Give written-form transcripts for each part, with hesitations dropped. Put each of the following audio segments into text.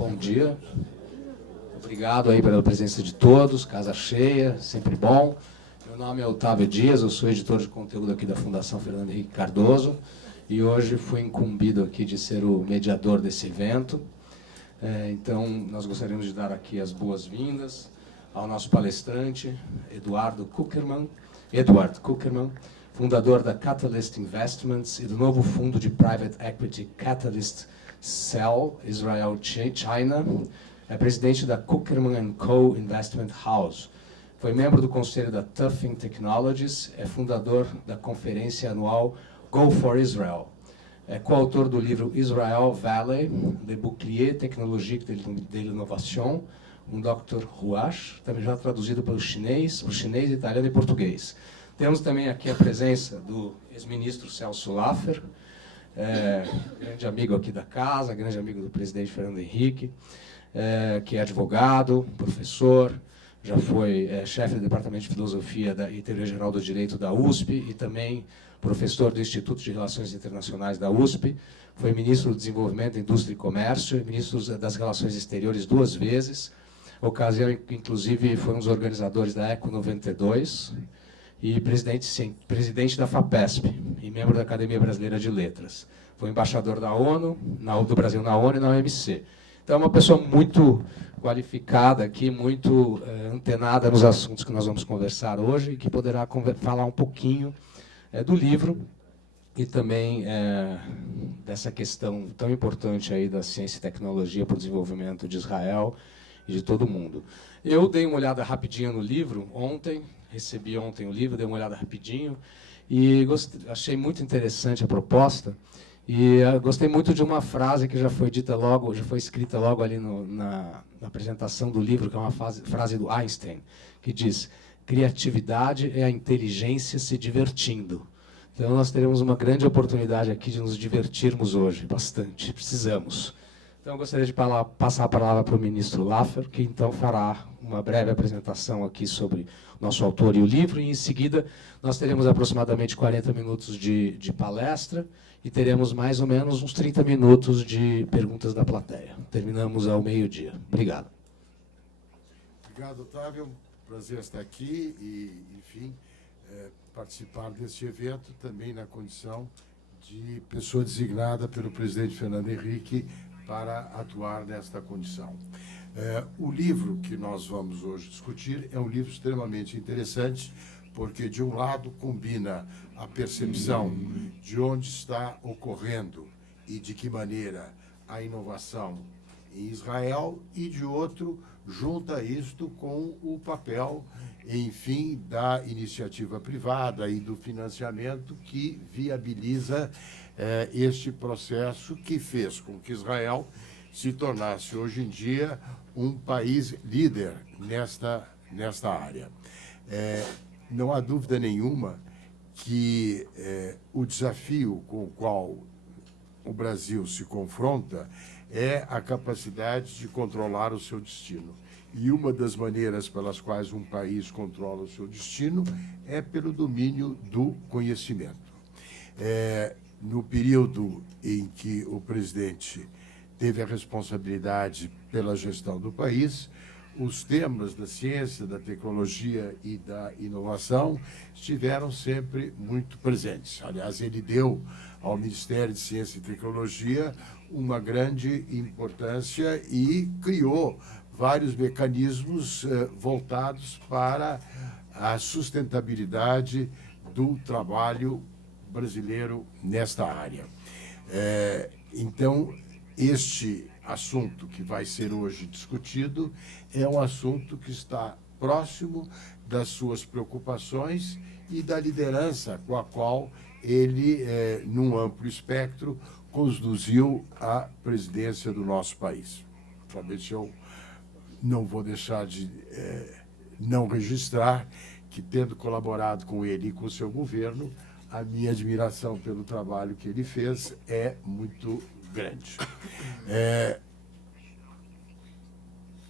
Bom dia. Obrigado aí pela presença de todos, casa cheia, sempre bom. Meu nome é Otávio Dias, eu sou editor de conteúdo aqui da Fundação Fernando Henrique Cardoso e hoje fui incumbido aqui de ser o mediador desse evento. Então, nós gostaríamos de dar aqui as boas-vindas ao nosso palestrante, Edouard Cukierman, fundador da Catalyst Investments e do novo fundo de Private Equity Catalyst Cell, Israel China. É presidente da Cukierman & Co. Investment House. Foi membro do conselho da Tufting Technologies, é fundador da conferência anual Go for Israel. É coautor do livro Israel Vale de Bouclier tecnológico de inovação, um Dr. Rouache, também já traduzido para o chinês, italiano e português. Temos também aqui a presença do ex-ministro Celso Laffer, grande amigo aqui da casa, grande amigo do presidente Fernando Henrique, que é advogado, professor, já foi chefe do Departamento de Filosofia e Teoria Geral do Direito da USP e também professor do Instituto de Relações Internacionais da USP, foi ministro do Desenvolvimento, Indústria e Comércio, ministro das Relações Exteriores 2 vezes, ocasião em que, inclusive, foi um dos organizadores da ECO 92 e presidente da FAPESP e membro da Academia Brasileira de Letras. Foi embaixador da ONU, do Brasil na ONU e na OMC. Então, é uma pessoa muito qualificada aqui, muito antenada nos assuntos que nós vamos conversar hoje e que poderá falar um pouquinho do livro e também dessa questão tão importante aí da ciência e tecnologia para o desenvolvimento de Israel e de todo mundo. Eu dei uma olhada rapidinha no livro ontem, recebi ontem o livro, dei uma olhada rapidinho e achei muito interessante a proposta. E gostei muito de uma frase que já foi escrita logo ali na apresentação do livro, que é uma frase do Einstein, que diz: criatividade é a inteligência se divertindo. Então, nós teremos uma grande oportunidade aqui de nos divertirmos hoje, bastante, precisamos. Então, eu gostaria de passar a palavra para o ministro Laffer, que então fará uma breve apresentação aqui sobre o nosso autor e o livro, e em seguida nós teremos aproximadamente 40 minutos de palestra, e teremos mais ou menos uns 30 minutos de perguntas da plateia. Terminamos ao meio-dia. Obrigado. Obrigado, Otávio. Prazer estar aqui e, enfim, participar deste evento também na condição de pessoa designada pelo presidente Fernando Henrique para atuar nesta condição. O livro que nós vamos hoje discutir é um livro extremamente interessante, porque, de um lado, combina a percepção de onde está ocorrendo e de que maneira a inovação em Israel, e, de outro, junta isto com o papel, enfim, da iniciativa privada e do financiamento que viabiliza este processo que fez com que Israel se tornasse, hoje em dia, um país líder nesta área. Não há dúvida nenhuma que o desafio com o qual o Brasil se confronta é a capacidade de controlar o seu destino. E uma das maneiras pelas quais um país controla o seu destino é pelo domínio do conhecimento. No período em que o presidente teve a responsabilidade pela gestão do país, os temas da ciência, da tecnologia e da inovação estiveram sempre muito presentes. Aliás, ele deu ao Ministério de Ciência e Tecnologia uma grande importância e criou vários mecanismos voltados para a sustentabilidade do trabalho brasileiro nesta área. Então, este assunto que vai ser hoje discutido é um assunto que está próximo das suas preocupações e da liderança com a qual ele, num amplo espectro, conduziu a presidência do nosso país. Realmente eu não vou deixar de não registrar que, tendo colaborado com ele e com o seu governo, a minha admiração pelo trabalho que ele fez é muito grande.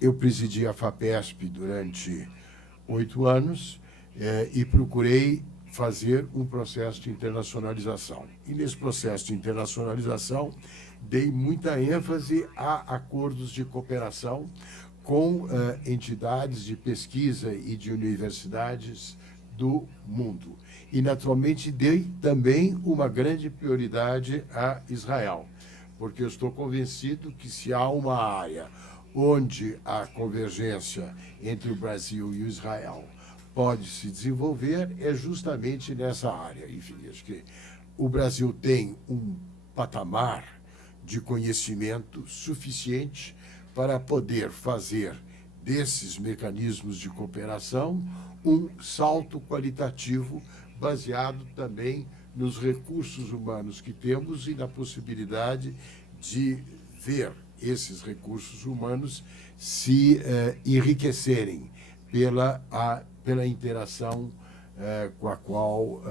Eu presidi a FAPESP durante 8 anos e procurei fazer um processo de internacionalização. E nesse processo de internacionalização, dei muita ênfase a acordos de cooperação com entidades de pesquisa e de universidades do mundo. E, naturalmente, dei também uma grande prioridade a Israel, porque eu estou convencido que se há uma área onde a convergência entre o Brasil e o Israel pode se desenvolver, é justamente nessa área. Enfim, acho que o Brasil tem um patamar de conhecimento suficiente para poder fazer desses mecanismos de cooperação um salto qualitativo baseado também nos recursos humanos que temos e na possibilidade de ver esses recursos humanos se enriquecerem pela interação com a qual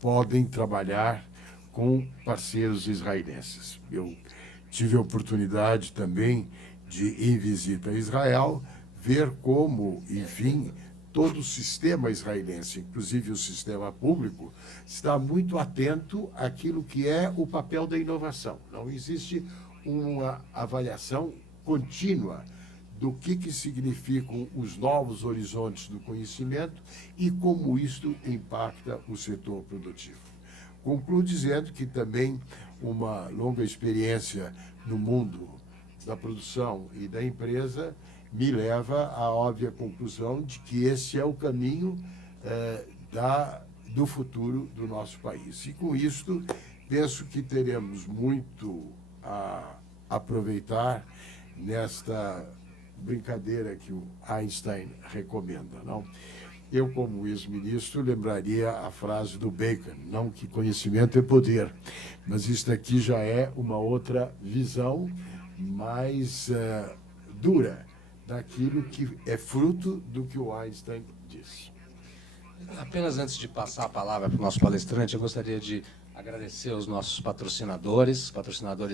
podem trabalhar com parceiros israelenses. Eu tive a oportunidade também de, em visita a Israel, ver como, enfim, todo o sistema israelense, inclusive o sistema público, está muito atento àquilo que é o papel da inovação. Não existe uma avaliação contínua do que significam os novos horizontes do conhecimento e como isto impacta o setor produtivo. Concluo dizendo que também uma longa experiência no mundo da produção e da empresa me leva à óbvia conclusão de que esse é o caminho do futuro do nosso país. E, com isto, penso que teremos muito a aproveitar nesta brincadeira que o Einstein recomenda, não? Eu, como ex-ministro, lembraria a frase do Bacon, não que conhecimento é poder, mas isto aqui já é uma outra visão mais dura daquilo que é fruto do que o Einstein disse. Apenas antes de passar a palavra para o nosso palestrante, eu gostaria de agradecer aos nossos patrocinadores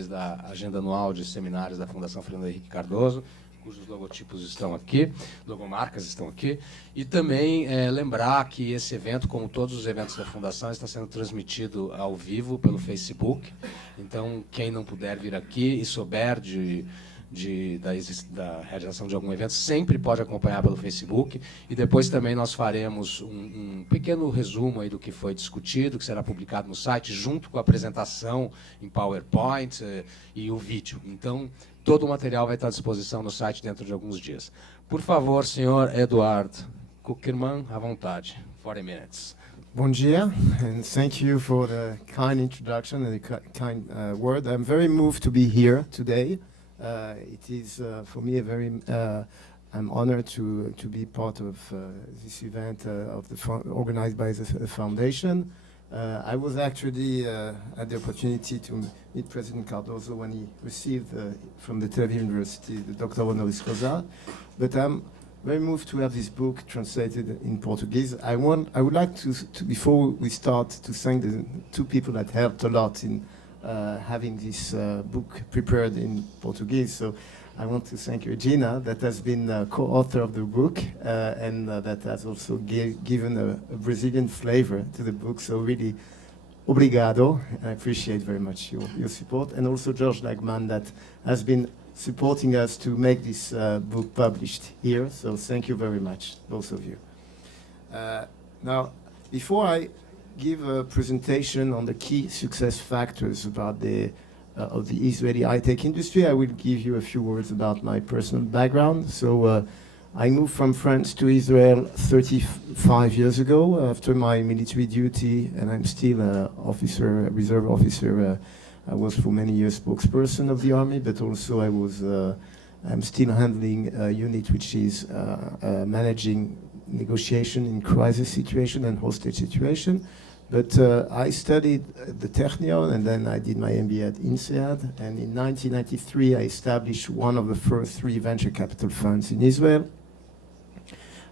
da agenda anual de seminários da Fundação Fernando Henrique Cardoso, cujos logotipos estão aqui, logomarcas estão aqui, e também lembrar que esse evento, como todos os eventos da Fundação, está sendo transmitido ao vivo pelo Facebook. Então, quem não puder vir aqui e souber da realização de algum evento, sempre pode acompanhar pelo Facebook. E depois também nós faremos um pequeno resumo aí do que foi discutido, que será publicado no site, junto com a apresentação em PowerPoint e o vídeo. Então, todo o material vai estar à disposição no site dentro de alguns dias. Por favor, senhor Edouard Cukierman, à vontade. 40 minutes. Bon dia, and thank you for the kind introduction and the kind word. I'm very moved to be here today. It is for me a very I'm honored to be part of this event organized by the foundation. I was actually had the opportunity to meet President Cardoso when he received from the Tel Aviv University the Doctor Honoris Causa, but I'm very moved to have this book translated in Portuguese. I would like to before we start, to thank the two people that helped a lot in having this book prepared in Portuguese. So I want to thank Regina, that has been co-author of the book, and that has also given a Brazilian flavor to the book. So really, obrigado. I appreciate very much your support. And also George Lagman, that has been supporting us to make this book published here. So thank you very much, both of you. Now, before I give a presentation on the key success factors about of the Israeli high-tech industry, I will give you a few words about my personal background. So I moved from France to Israel 35 years ago after my military duty, and I'm still a reserve officer. I was for many years spokesperson of the army, but also I'm still handling a unit which is managing negotiation in crisis situation and hostage situation. But I studied at the Technion, and then I did my MBA at INSEAD. And in 1993, I established one of the first 3 venture capital funds in Israel.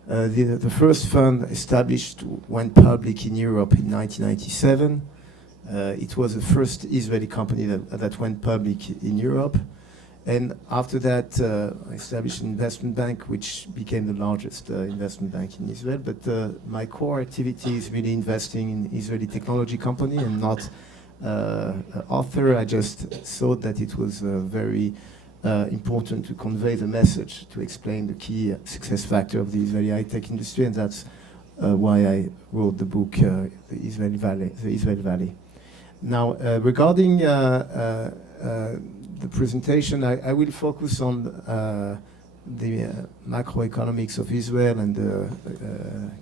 The first fund established went public in Europe in 1997. It was the first Israeli company that went public in Europe. And after that, I established an investment bank, which became the largest investment bank in Israel. But my core activity is really investing in Israeli technology company and not author. I just thought that it was very important to convey the message, to explain the key success factor of the Israeli high-tech industry, and that's why I wrote the book, The Israeli Valley. Now, regarding the presentation, I will focus on the macroeconomics of Israel and the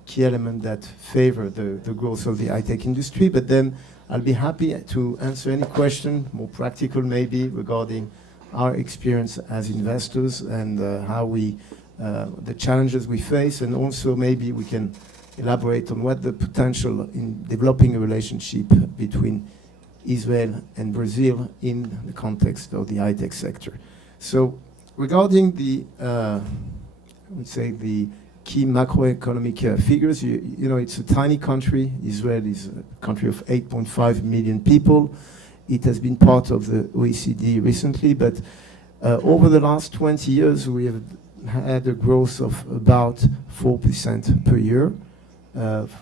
key element that favor the growth of the high-tech industry. But then I'll be happy to answer any question, more practical maybe, regarding our experience as investors and how we, the challenges we face, and also maybe we can elaborate on what the potential in developing a relationship between Israel and Brazil in the context of the high-tech sector. So regarding the, I would say the key macroeconomic figures, you know, it's a tiny country. Israel is a country of 8.5 million people. It has been part of the OECD recently, but over the last 20 years, we have had a growth of about 4% per year.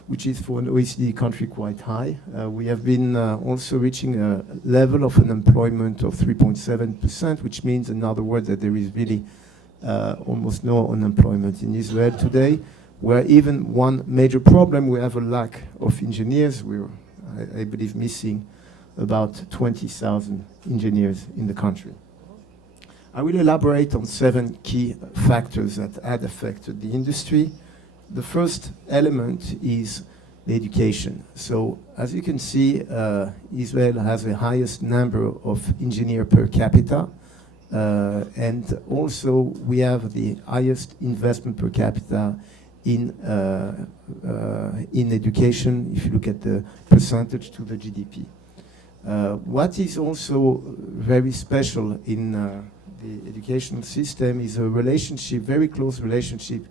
Which is for an OECD country quite high. We have been also reaching a level of unemployment of 3.7%, which means, in other words, that there is really almost no unemployment in Israel today, where even one major problem, we have a lack of engineers. We're, I believe, missing about 20,000 engineers in the country. I will elaborate on 7 key factors that had affected the industry. The first element is the education. So as you can see, Israel has the highest number of engineers per capita, and also we have the highest investment per capita in education, if you look at the percentage to the GDP. What is also very special in the educational system is a relationship, very close relationship,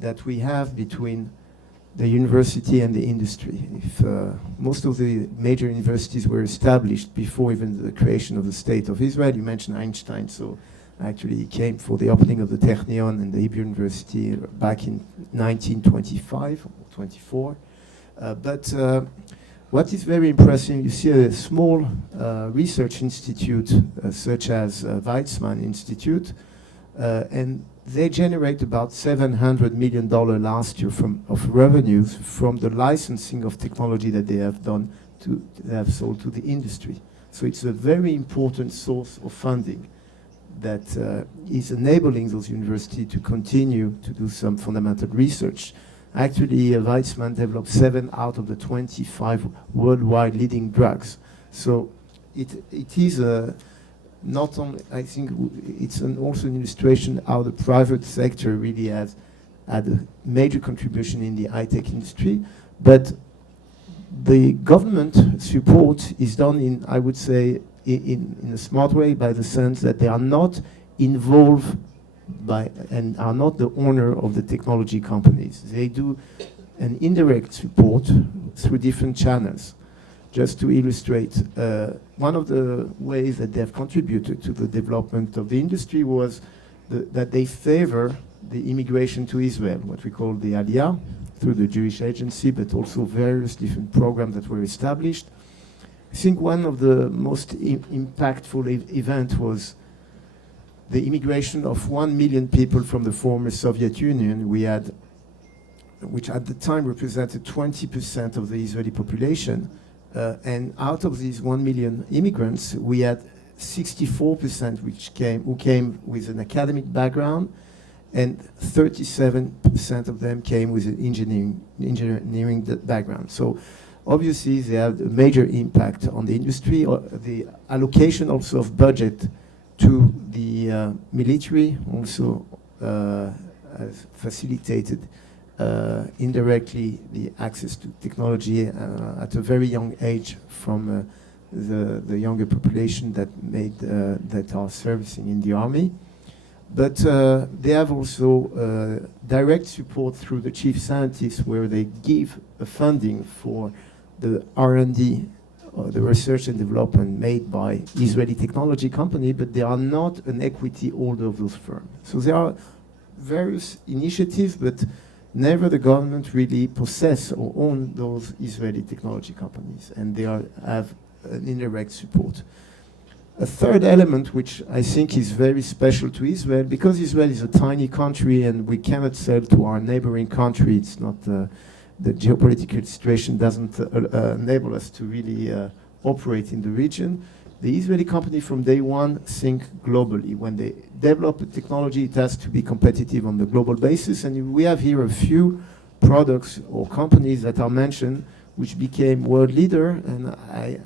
that we have between the university and the industry. If most of the major universities were established before even the creation of the State of Israel, you mentioned Einstein, so actually he came for the opening of the Technion and the Hebrew University back in 1925 or 24. But what is very impressive, you see a small research institute such as Weizmann Institute, and they generate about $700 million last year of revenues from the licensing of technology that they have done they have sold to the industry. So it's a very important source of funding that is enabling those universities to continue to do some fundamental research. Actually, Weizmann developed 7 out of the 25 worldwide leading drugs. So it is a not only, I think it's also an illustration how the private sector really has had a major contribution in the high-tech industry, but the government support is done in, I would say, in a smart way, by the sense that they are not involved by and are not the owner of the technology companies. They do an indirect support through different channels. Just to illustrate, one of the ways that they have contributed to the development of the industry was that they favor the immigration to Israel, what we call the Aliyah, through the Jewish Agency, but also various different programs that were established. I think one of the most impactful event was the immigration of 1 million people from the former Soviet Union. We had, which at the time represented 20% of the Israeli population. And out of these 1 million immigrants, we had 64% who came with an academic background, and 37% of them came with an engineering background. So obviously they have a major impact on the industry. The allocation also of budget to the military also has facilitated indirectly the access to technology at a very young age from the younger population that are servicing in the army. But they have also direct support through the chief scientists, where they give funding for the R&D the research and development made by Israeli technology company, but they are not an equity holder of those firms. So there are various initiatives, but never the government really possess or own those Israeli technology companies, and they have an indirect support. A third element, which I think is very special to Israel, because Israel is a tiny country and we cannot sell to our neighboring country, it's not the geopolitical situation doesn't enable us to really operate in the region. The Israeli company from day one think globally. When they develop a technology, it has to be competitive on the global basis. And we have here a few products or companies that are mentioned which became world leader. And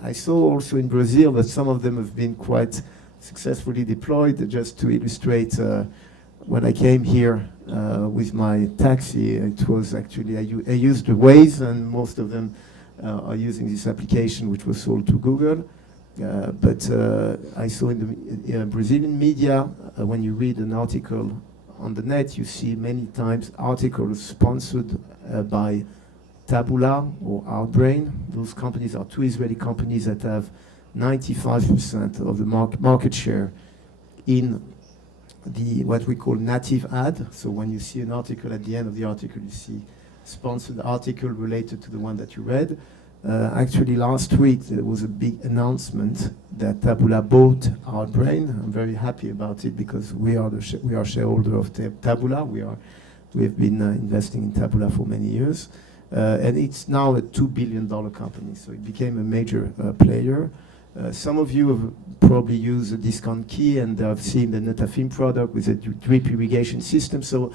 I saw also in Brazil that some of them have been quite successfully deployed. Just to illustrate, when I came here with my taxi, it was actually, I used the Waze, and most of them are using this application which was sold to Google. But I saw in the Brazilian media, when you read an article on the net, you see many times articles sponsored by Tabula or Outbrain. Those companies are two Israeli companies that have 95% of the market share in the what we call native ad. So when you see an article, at the end of the article you see sponsored article related to the one that you read. Actually last week there was a big announcement that Tabula bought Outbrain. I'm very happy about it because we are shareholder of Tabula. We have been investing in Tabula for many years. And it's now a $2 billion company, so it became a major player. Some of you have probably used a discount key and have seen the Netafim product with a drip irrigation system. So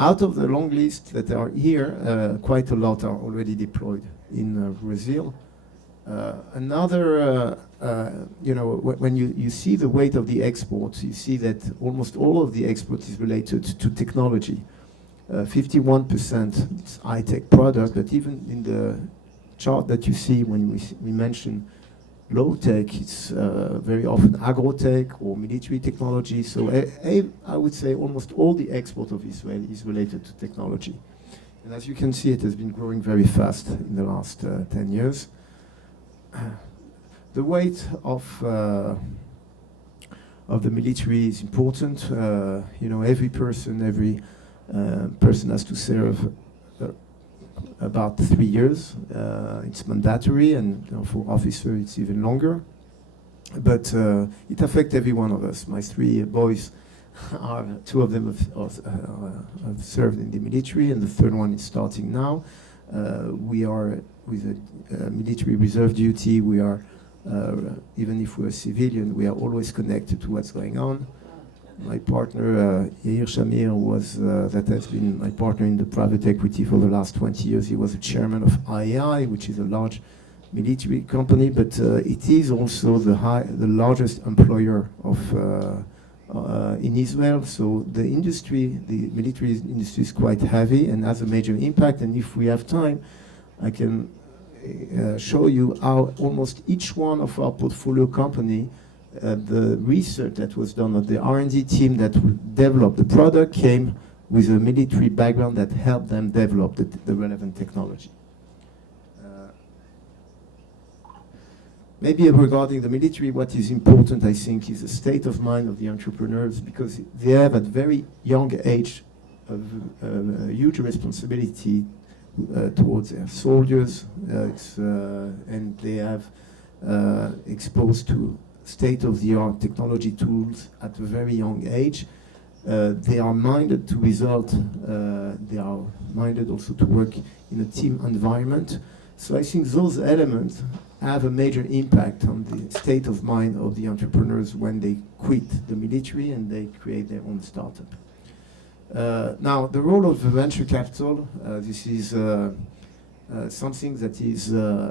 out of the long list that are here, quite a lot are already deployed in Brazil. Another, when you see the weight of the exports, you see that almost all of the export is related to technology. 51% is high-tech product, but even in the chart that you see when we mention low-tech, it's very often agro-tech or military technology. So I would say almost all the export of Israel is related to technology. And as you can see, it has been growing very fast in the last 10 years. The weight of the military is important. Every person has to serve about 3 years. It's mandatory, and for officer it's even longer. But it affects every one of us. My 3 boys, two of them have served in the military, and the third one is starting now. We are with a military reserve duty. We are, even if we're a civilian, we are always connected to what's going on. My partner, Yair Shamir, that has been my partner in the private equity for the last 20 years. He was the chairman of IAI, which is a large military company, but it is also the largest employer of in Israel. So the military industry is quite heavy and has a major impact. And if we have time, I can show you how almost each one of our portfolio company, the research that was done of the R&D team that developed the product came with a military background that helped them develop the relevant technology. Maybe regarding the military, what is important, I think, is the state of mind of the entrepreneurs, because they have at very young age a huge responsibility towards their soldiers, and they have exposed to state-of-the-art technology tools at a very young age. They are minded to result, they are minded also to work in a team environment. So I think those elements have a major impact on the state of mind of the entrepreneurs when they quit the military and they create their own startup. Now, the role of the venture capital, this is something that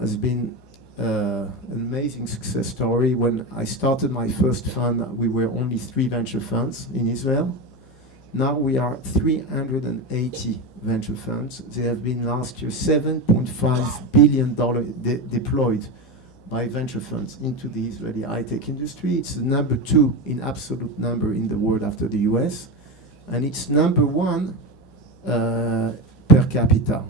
has been an amazing success story. When I started my first fund, we were only 3 venture funds in Israel. Now we are 380 venture funds. There have been last year $7.5 billion deployed by venture funds into the Israeli high-tech industry. It's the number 2 in absolute number in the world after the US. And it's number 1 per capita.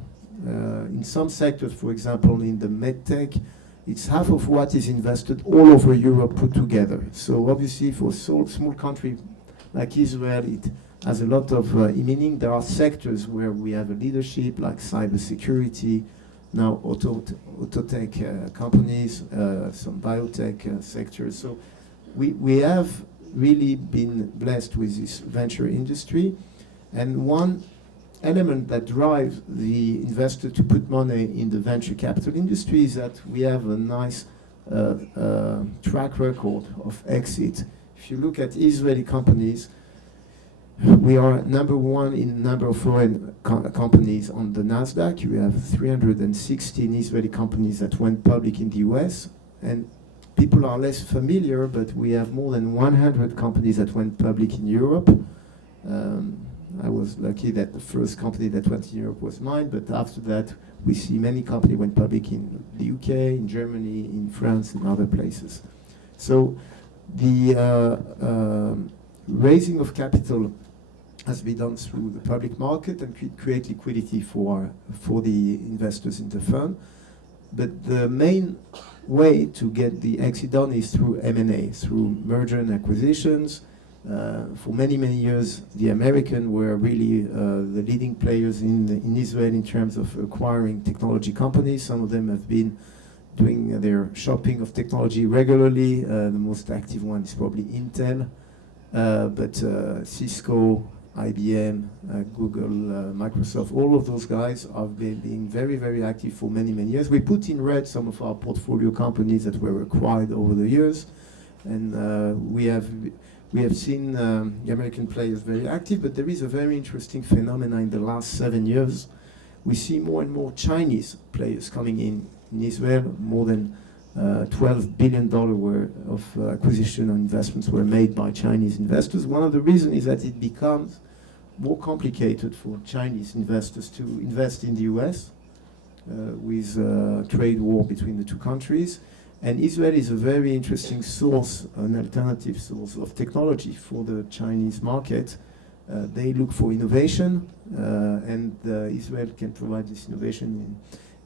In some sectors, for example, in the medtech, it's half of what is invested all over Europe put together. So obviously for a small country like Israel, it has a lot of meaning. There are sectors where we have a leadership, like cybersecurity, now auto tech companies, some biotech sectors. So we have really been blessed with this venture industry. And one element that drives the investor to put money in the venture capital industry is that we have a nice track record of exit. If you look at Israeli companies, we are number one in number of foreign companies on the Nasdaq. We have 316 Israeli companies that went public in the US. And people are less familiar, but we have more than 100 companies that went public in Europe. I was lucky that the first company that went in Europe was mine, but after that, we see many companies went public in the UK, in Germany, in France, and other places. So the raising of capital has been done through the public market and create liquidity for the investors in the fund. But the main way to get the exit done is through M&A, through merger and acquisitions. For many, many years, the Americans were really the leading players in Israel in terms of acquiring technology companies. Some of them have been doing their shopping of technology regularly. The most active one is probably Intel, but Cisco, IBM, Google, Microsoft, all of those guys have been being very, very active for many, many years. We put in red some of our portfolio companies that were acquired over the years, and we have seen the American players very active, but there is a very interesting phenomenon in the last 7 years. We see more and more Chinese players coming in Israel. More than $12 billion worth of acquisition and investments were made by Chinese investors. One of the reasons is that it becomes more complicated for Chinese investors to invest in the US with trade war between the two countries. And Israel is a very interesting source, an alternative source of technology for the Chinese market. They look for innovation, and Israel can provide this innovation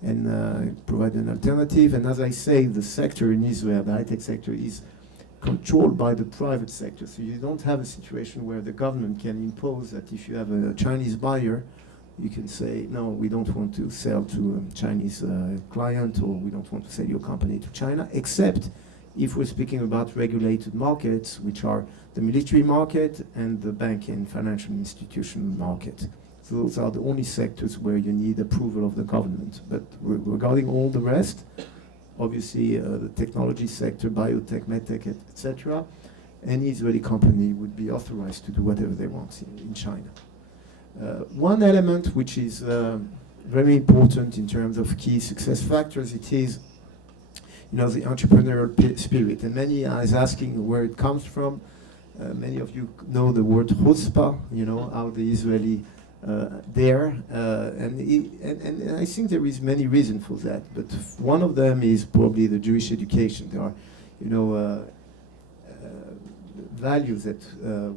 and provide an alternative. And as I say, the sector in Israel, the high-tech sector, is controlled by the private sector. So you don't have a situation where the government can impose that if you have a Chinese buyer, you can say, no, we don't want to sell to a Chinese client, or we don't want to sell your company to China, except if we're speaking about regulated markets, which are the military market and the bank and financial institution market. So those are the only sectors where you need approval of the government. But regarding all the rest, obviously the technology sector, biotech, medtech, etc., any Israeli company would be authorized to do whatever they want in China. One element which is very important in terms of key success factors, it is, the entrepreneurial spirit. And many are asking where it comes from. Many of you know the word chutzpah, how the Israeli and I think there is many reasons for that. But one of them is probably the Jewish education. There are, values that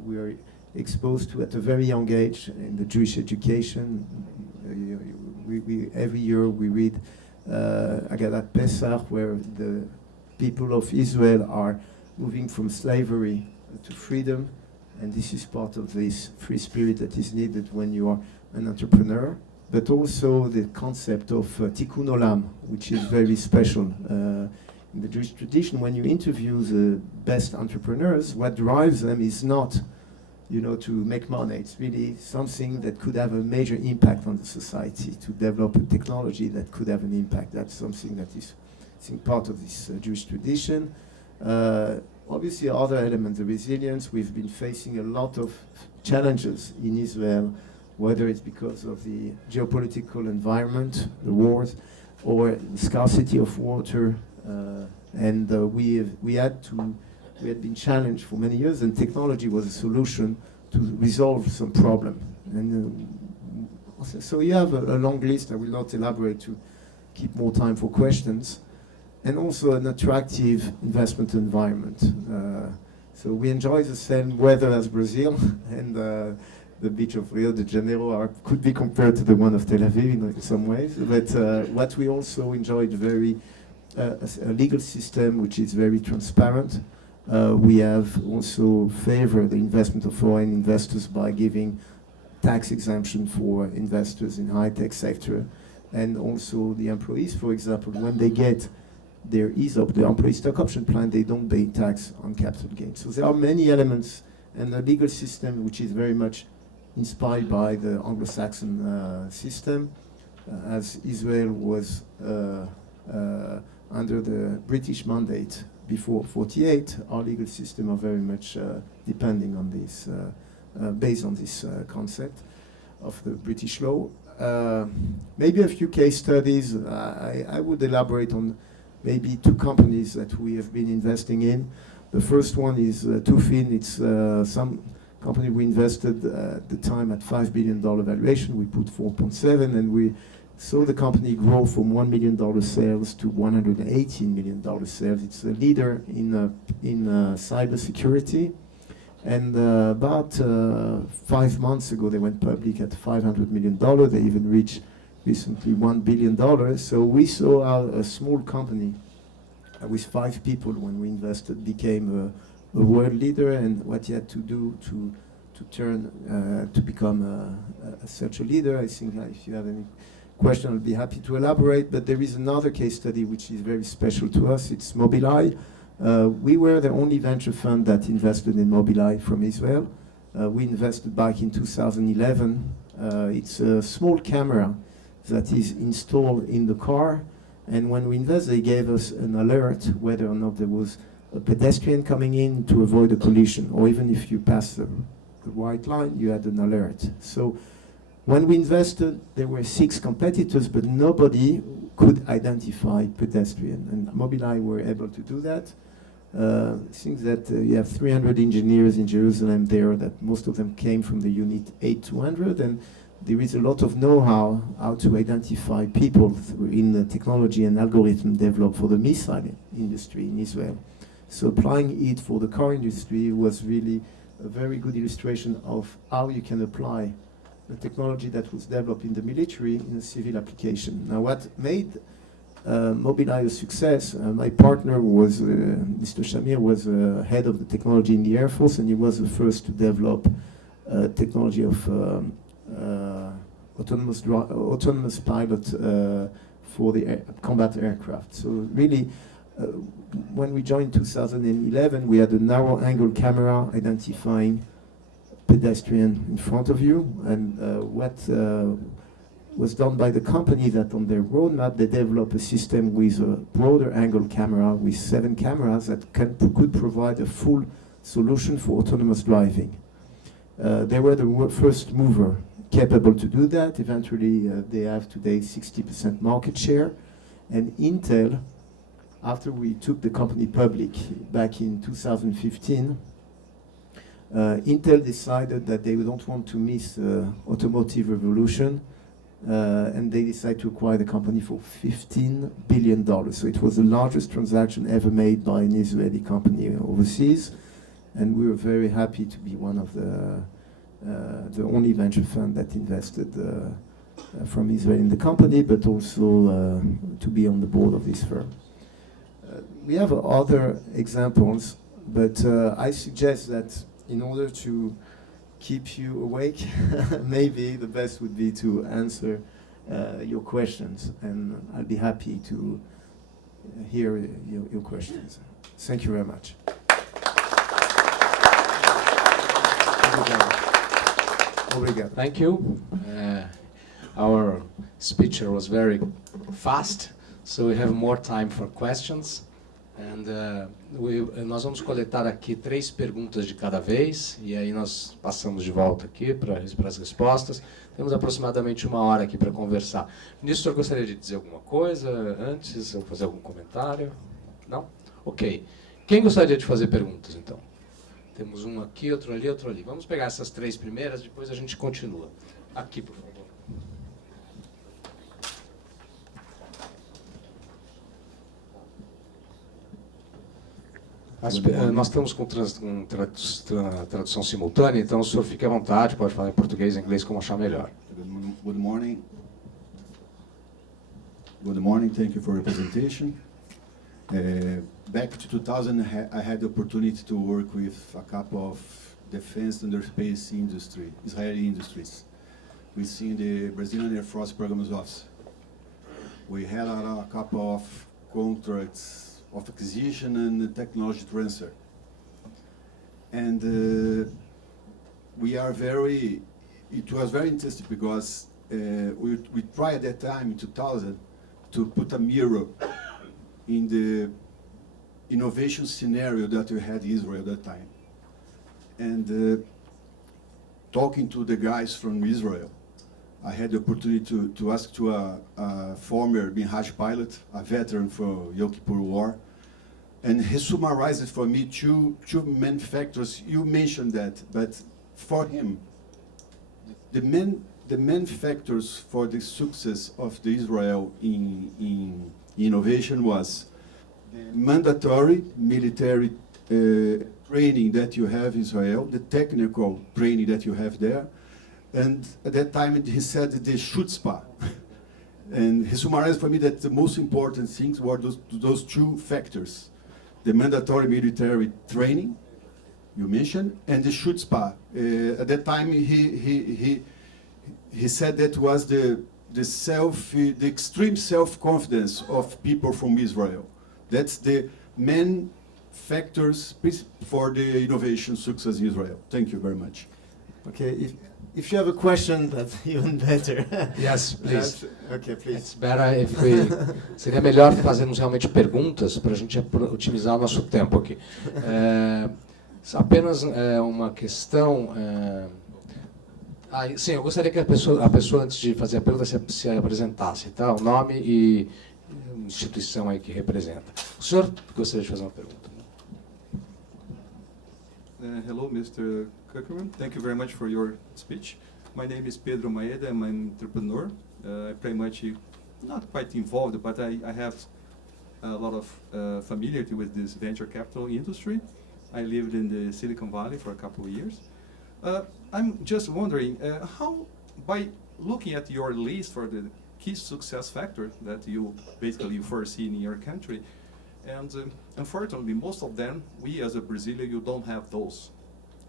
we are exposed to at a very young age in the Jewish education. We every year we read Agadat Pesach, where the people of Israel are moving from slavery to freedom, and this is part of this free spirit that is needed when you are an entrepreneur. But also the concept of tikkun olam, which is very special in the Jewish tradition. When you interview the best entrepreneurs, what drives them is not to make money. It's really something that could have a major impact on the society, to develop a technology that could have an impact. That's something that is, I think, part of this Jewish tradition. Obviously, other elements, the resilience. We've been facing a lot of challenges in Israel, whether it's because of the geopolitical environment, the wars, or the scarcity of water, and we had been challenged for many years, and technology was a solution to resolve some problem. And so you have a long list. I will not elaborate to keep more time for questions. And also an attractive investment environment. So we enjoy the same weather as Brazil, and the beach of Rio de Janeiro could be compared to the one of Tel Aviv in some ways. But what we also enjoyed very a legal system which is very transparent. We have also favored the investment of foreign investors by giving tax exemption for investors in high-tech sector, and also the employees, for example, when they get their ESOP, the employee stock option plan, they don't pay tax on capital gains. So there are many elements, and a legal system which is very much inspired by the Anglo-Saxon system, as Israel was under the British mandate before 48. Our legal system are very much depending on this, based on this concept of the British law. Maybe a few case studies. I would elaborate on maybe two companies that we have been investing in. The first one is Tufin. It's some company we invested at the time at $5 billion valuation. We put 4.7, and we saw the company grow from $1 million sales to $118 million sales. It's a leader in cybersecurity. And about 5 months ago, they went public at $500 million. They even reached recently $1 billion. So we saw how a small company with 5 people when we invested became a world leader, and what he had to do to turn to become such a leader. I think if you have any question, I'll be happy to elaborate. But there is another case study which is very special to us. It's Mobileye. We were the only venture fund that invested in Mobileye from Israel. We invested back in 2011. It's a small camera that is installed in the car, and when we invest, they gave us an alert whether or not there was a pedestrian coming in to avoid a collision, or even if you pass the white line, you had an alert. So when we invested, there were 6 competitors, but nobody could identify pedestrian, and Mobileye were able to do that. I think that you have 300 engineers in Jerusalem there, that most of them came from the unit 8200, and there is a lot of know-how how to identify people in the technology and algorithm developed for the missile industry in Israel. So applying it for the car industry was really a very good illustration of how you can apply the technology that was developed in the military in a civil application. Now, what made Mobileye a success, my partner was, Mr. Shamir, was head of the technology in the Air Force, and he was the first to develop technology of autonomous pilot for the combat aircraft. So really, when we joined 2011, we had a narrow angle camera identifying pedestrian in front of you, and what was done by the company that on their roadmap they developed a system with a broader angle camera with 7 cameras that could provide a full solution for autonomous driving. They were the first mover capable to do that. Eventually, they have today 60% market share. And Intel, after we took the company public back in 2015, Intel decided that they don't want to miss the automotive revolution, and they decided to acquire the company for $15 billion. So it was the largest transaction ever made by an Israeli company overseas, and we were very happy to be one of the only venture fund that invested from Israel in the company, but also to be on the board of this firm. We have other examples, but I suggest that in order to keep you awake, maybe the best would be to answer your questions, and I'll be happy to hear your questions. Thank you very much. Obrigado. Thank you. Our speaker was very fast, so we have more time for questions. And nós vamos coletar aqui 3 perguntas de cada vez, e aí nós passamos de volta aqui para as respostas. Temos aproximadamente 1 hora aqui para conversar. Ministro, o senhor gostaria de dizer alguma coisa antes, ou fazer algum comentário? Não? Ok. Quem gostaria de fazer perguntas, então? Temos um aqui, outro ali, outro ali. Vamos pegar essas 3 primeiras, depois a gente continua. Aqui, por favor. Nós estamos com tradução simultânea, então o senhor fique à vontade, pode falar em português e inglês como achar melhor. Good morning. Good morning, thank you for your presentation. Back to 2000, I had the opportunity to work with a couple of defense and space industry, Israeli industries. We see in the Brazilian Air Force Programs Office. We had a couple of contracts of acquisition and technology transfer. And it was very interesting because we tried at that time in 2000 to put a mirror in the innovation scenario that we had in Israel at that time. And talking to the guys from Israel, I had the opportunity to ask to a former Minhaj pilot, a veteran for Yom Kippur War, and he summarized it for me two main factors. You mentioned that, but for him, the main factors for the success of the Israel in innovation was the mandatory military training that you have in Israel, the technical training that you have there, and at that time he said the chutzpah. And he summarized for me that the most important things were those two factors: the mandatory military training, you mentioned, and the chutzpah. At that time he said that was the extreme self-confidence of people from Israel. That's the main factors for the innovation success in Israel. Thank you very much. Okay, if you have a question, that's even better. Yes, please. Okay, please. It's better if we... Seria melhor fazermos realmente perguntas para a gente otimizar o nosso tempo aqui. Apenas uma questão... sim, eu gostaria que a pessoa, antes de fazer a pergunta, se apresentasse, tá? O nome e instituição aí que representa. O senhor gostaria de fazer uma pergunta? Hello, Mr. Cukierman. Thank you very much for your speech. My name is Pedro Maeda. I'm an entrepreneur. I pretty much not quite involved, but I have a lot of familiarity with this venture capital industry. I lived in the Silicon Valley for a couple of years. I'm just wondering how, by looking at your list for the key success factors that you basically foresee in your country, and unfortunately, most of them, we as a Brazilian, you don't have those.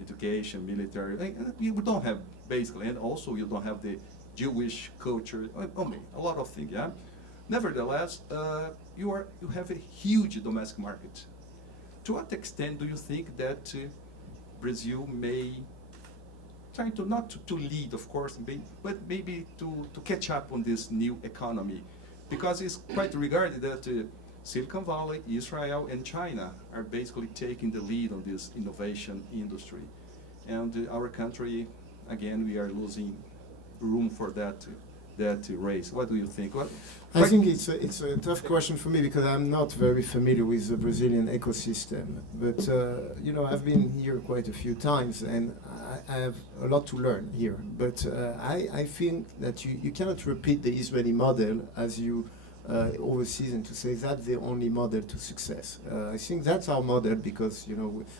Education, military, you don't have basically, and also you don't have the Jewish culture, a lot of things, yeah? Nevertheless, you have a huge domestic market. To what extent do you think that Brazil may try to, not to lead, of course, but maybe to catch up on this new economy? Because it's quite regarded that Silicon Valley, Israel, and China are basically taking the lead on this innovation industry. And our country, again, we are losing room for that race. What do you think? I think it's a tough question for me because I'm not very familiar with the Brazilian ecosystem. But, I've been here quite a few times and I have a lot to learn here. But I think that you cannot repeat the Israeli model as you overseas and to say that's the only model to success. I think that's our model because,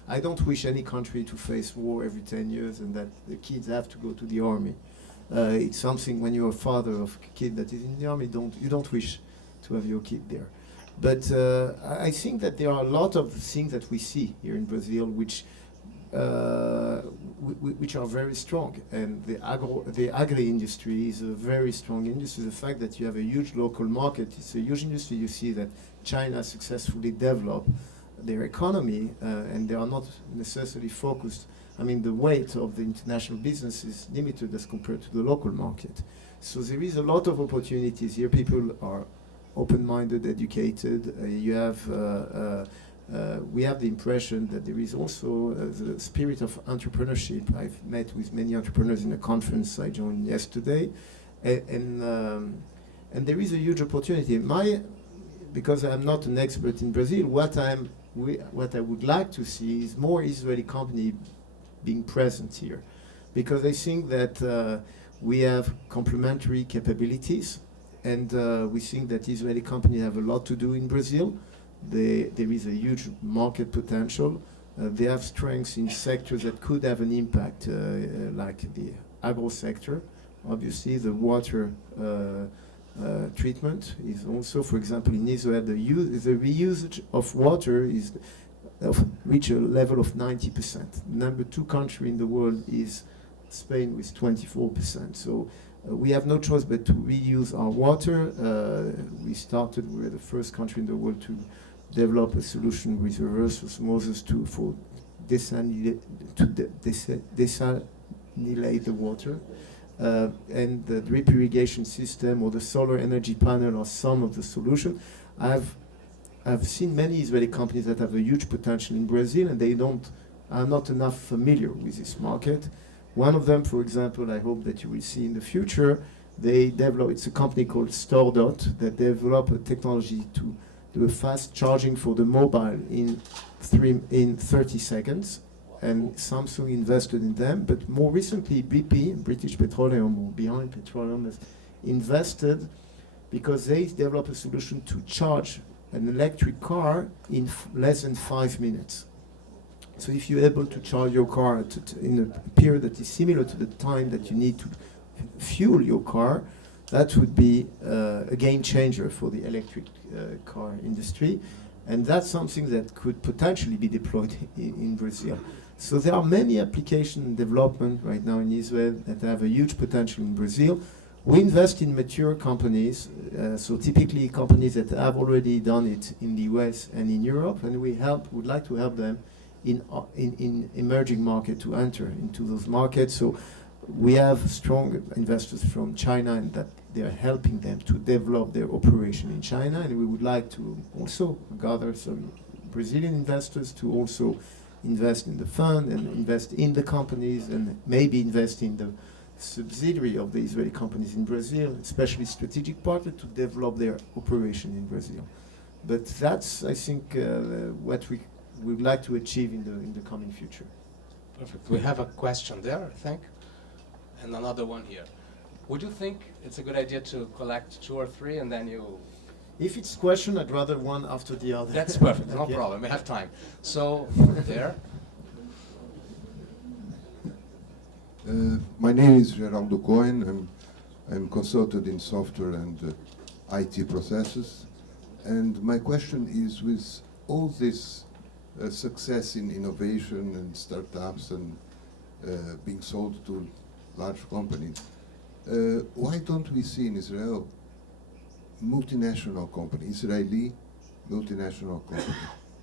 I don't wish any country to face war every 10 years and that the kids have to go to the army. It's something when you're a father of a kid that is in the army, you don't wish to have your kid there. But I think that there are a lot of things that we see here in Brazil which are very strong, and the agri-industry is a very strong industry. The fact that you have a huge local market, it's a huge industry. You see that China successfully developed their economy, and they are not necessarily focused. I mean, the weight of the international business is limited as compared to the local market. So there is a lot of opportunities here. People are open-minded, educated. We have the impression that there is also the spirit of entrepreneurship. I've met with many entrepreneurs in a conference I joined yesterday, and there is a huge opportunity. Because I'm not an expert in Brazil, what I would like to see is more Israeli company being present here, because I think that we have complementary capabilities, and we think that Israeli companies have a lot to do in Brazil. There is a huge market potential. They have strengths in sectors that could have an impact, like the agro sector, obviously the water treatment is also, for example, in Israel, the reusage of water is reach a level of 90%. Number 2 country in the world is Spain with 24%. So we have no choice but to reuse our water. We were the first country in the world to develop a solution with reverse osmosis for desalinate the water. And the drip irrigation system or the solar energy panel are some of the solutions. I've seen many Israeli companies that have a huge potential in Brazil, and they are not enough familiar with this market. One of them, for example, I hope that you will see in the future, it's a company called StoreDot that developed a technology to do a fast charging for the mobile in 30 seconds. And Samsung invested in them, but more recently BP, British Petroleum, or Behind Petroleum, has invested because they developed a solution to charge an electric car in less than 5 minutes. So if you're able to charge your car in a period that is similar to the time that you need to fuel your car, that would be a game changer for the electric car industry. And that's something that could potentially be deployed in Brazil. So there are many application and development right now in Israel that have a huge potential in Brazil. We invest in mature companies, so typically companies that have already done it in the US and in Europe, and would like to help them in emerging market to enter into those markets. So we have strong investors from China, and that they are helping them to develop their operation in China, and we would like to also gather some Brazilian investors to also invest in the fund and invest in the companies and maybe invest in the subsidiary of the Israeli companies in Brazil, especially strategic partner to develop their operation in Brazil. But that's, I think, what we would like to achieve in the coming future. Perfect. We have a question there, I think, and another one here. Would you think it's a good idea to collect 2 or 3 and then you... If it's question, I'd rather one after the other. That's perfect, no Okay. problem, we have time. So, there. My name is Geraldo Cohen. I'm consultant in software and IT processes. And my question is, with all this success in innovation and startups and being sold to large companies, why don't we see in Israel multinational company, Israeli multinational company,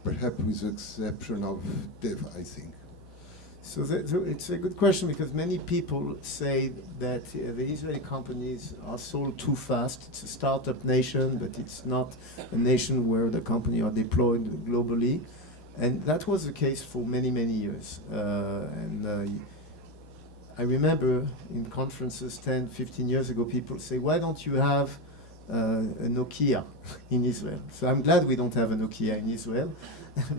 perhaps with the exception of Dev, I think. So it's a good question, because many people say that the Israeli companies are sold too fast. It's a startup nation, but it's not a nation where the company are deployed globally. And that was the case for many, many years. I remember in conferences 10, 15 years ago, people say, why don't you have a Nokia in Israel? So I'm glad we don't have a Nokia in Israel.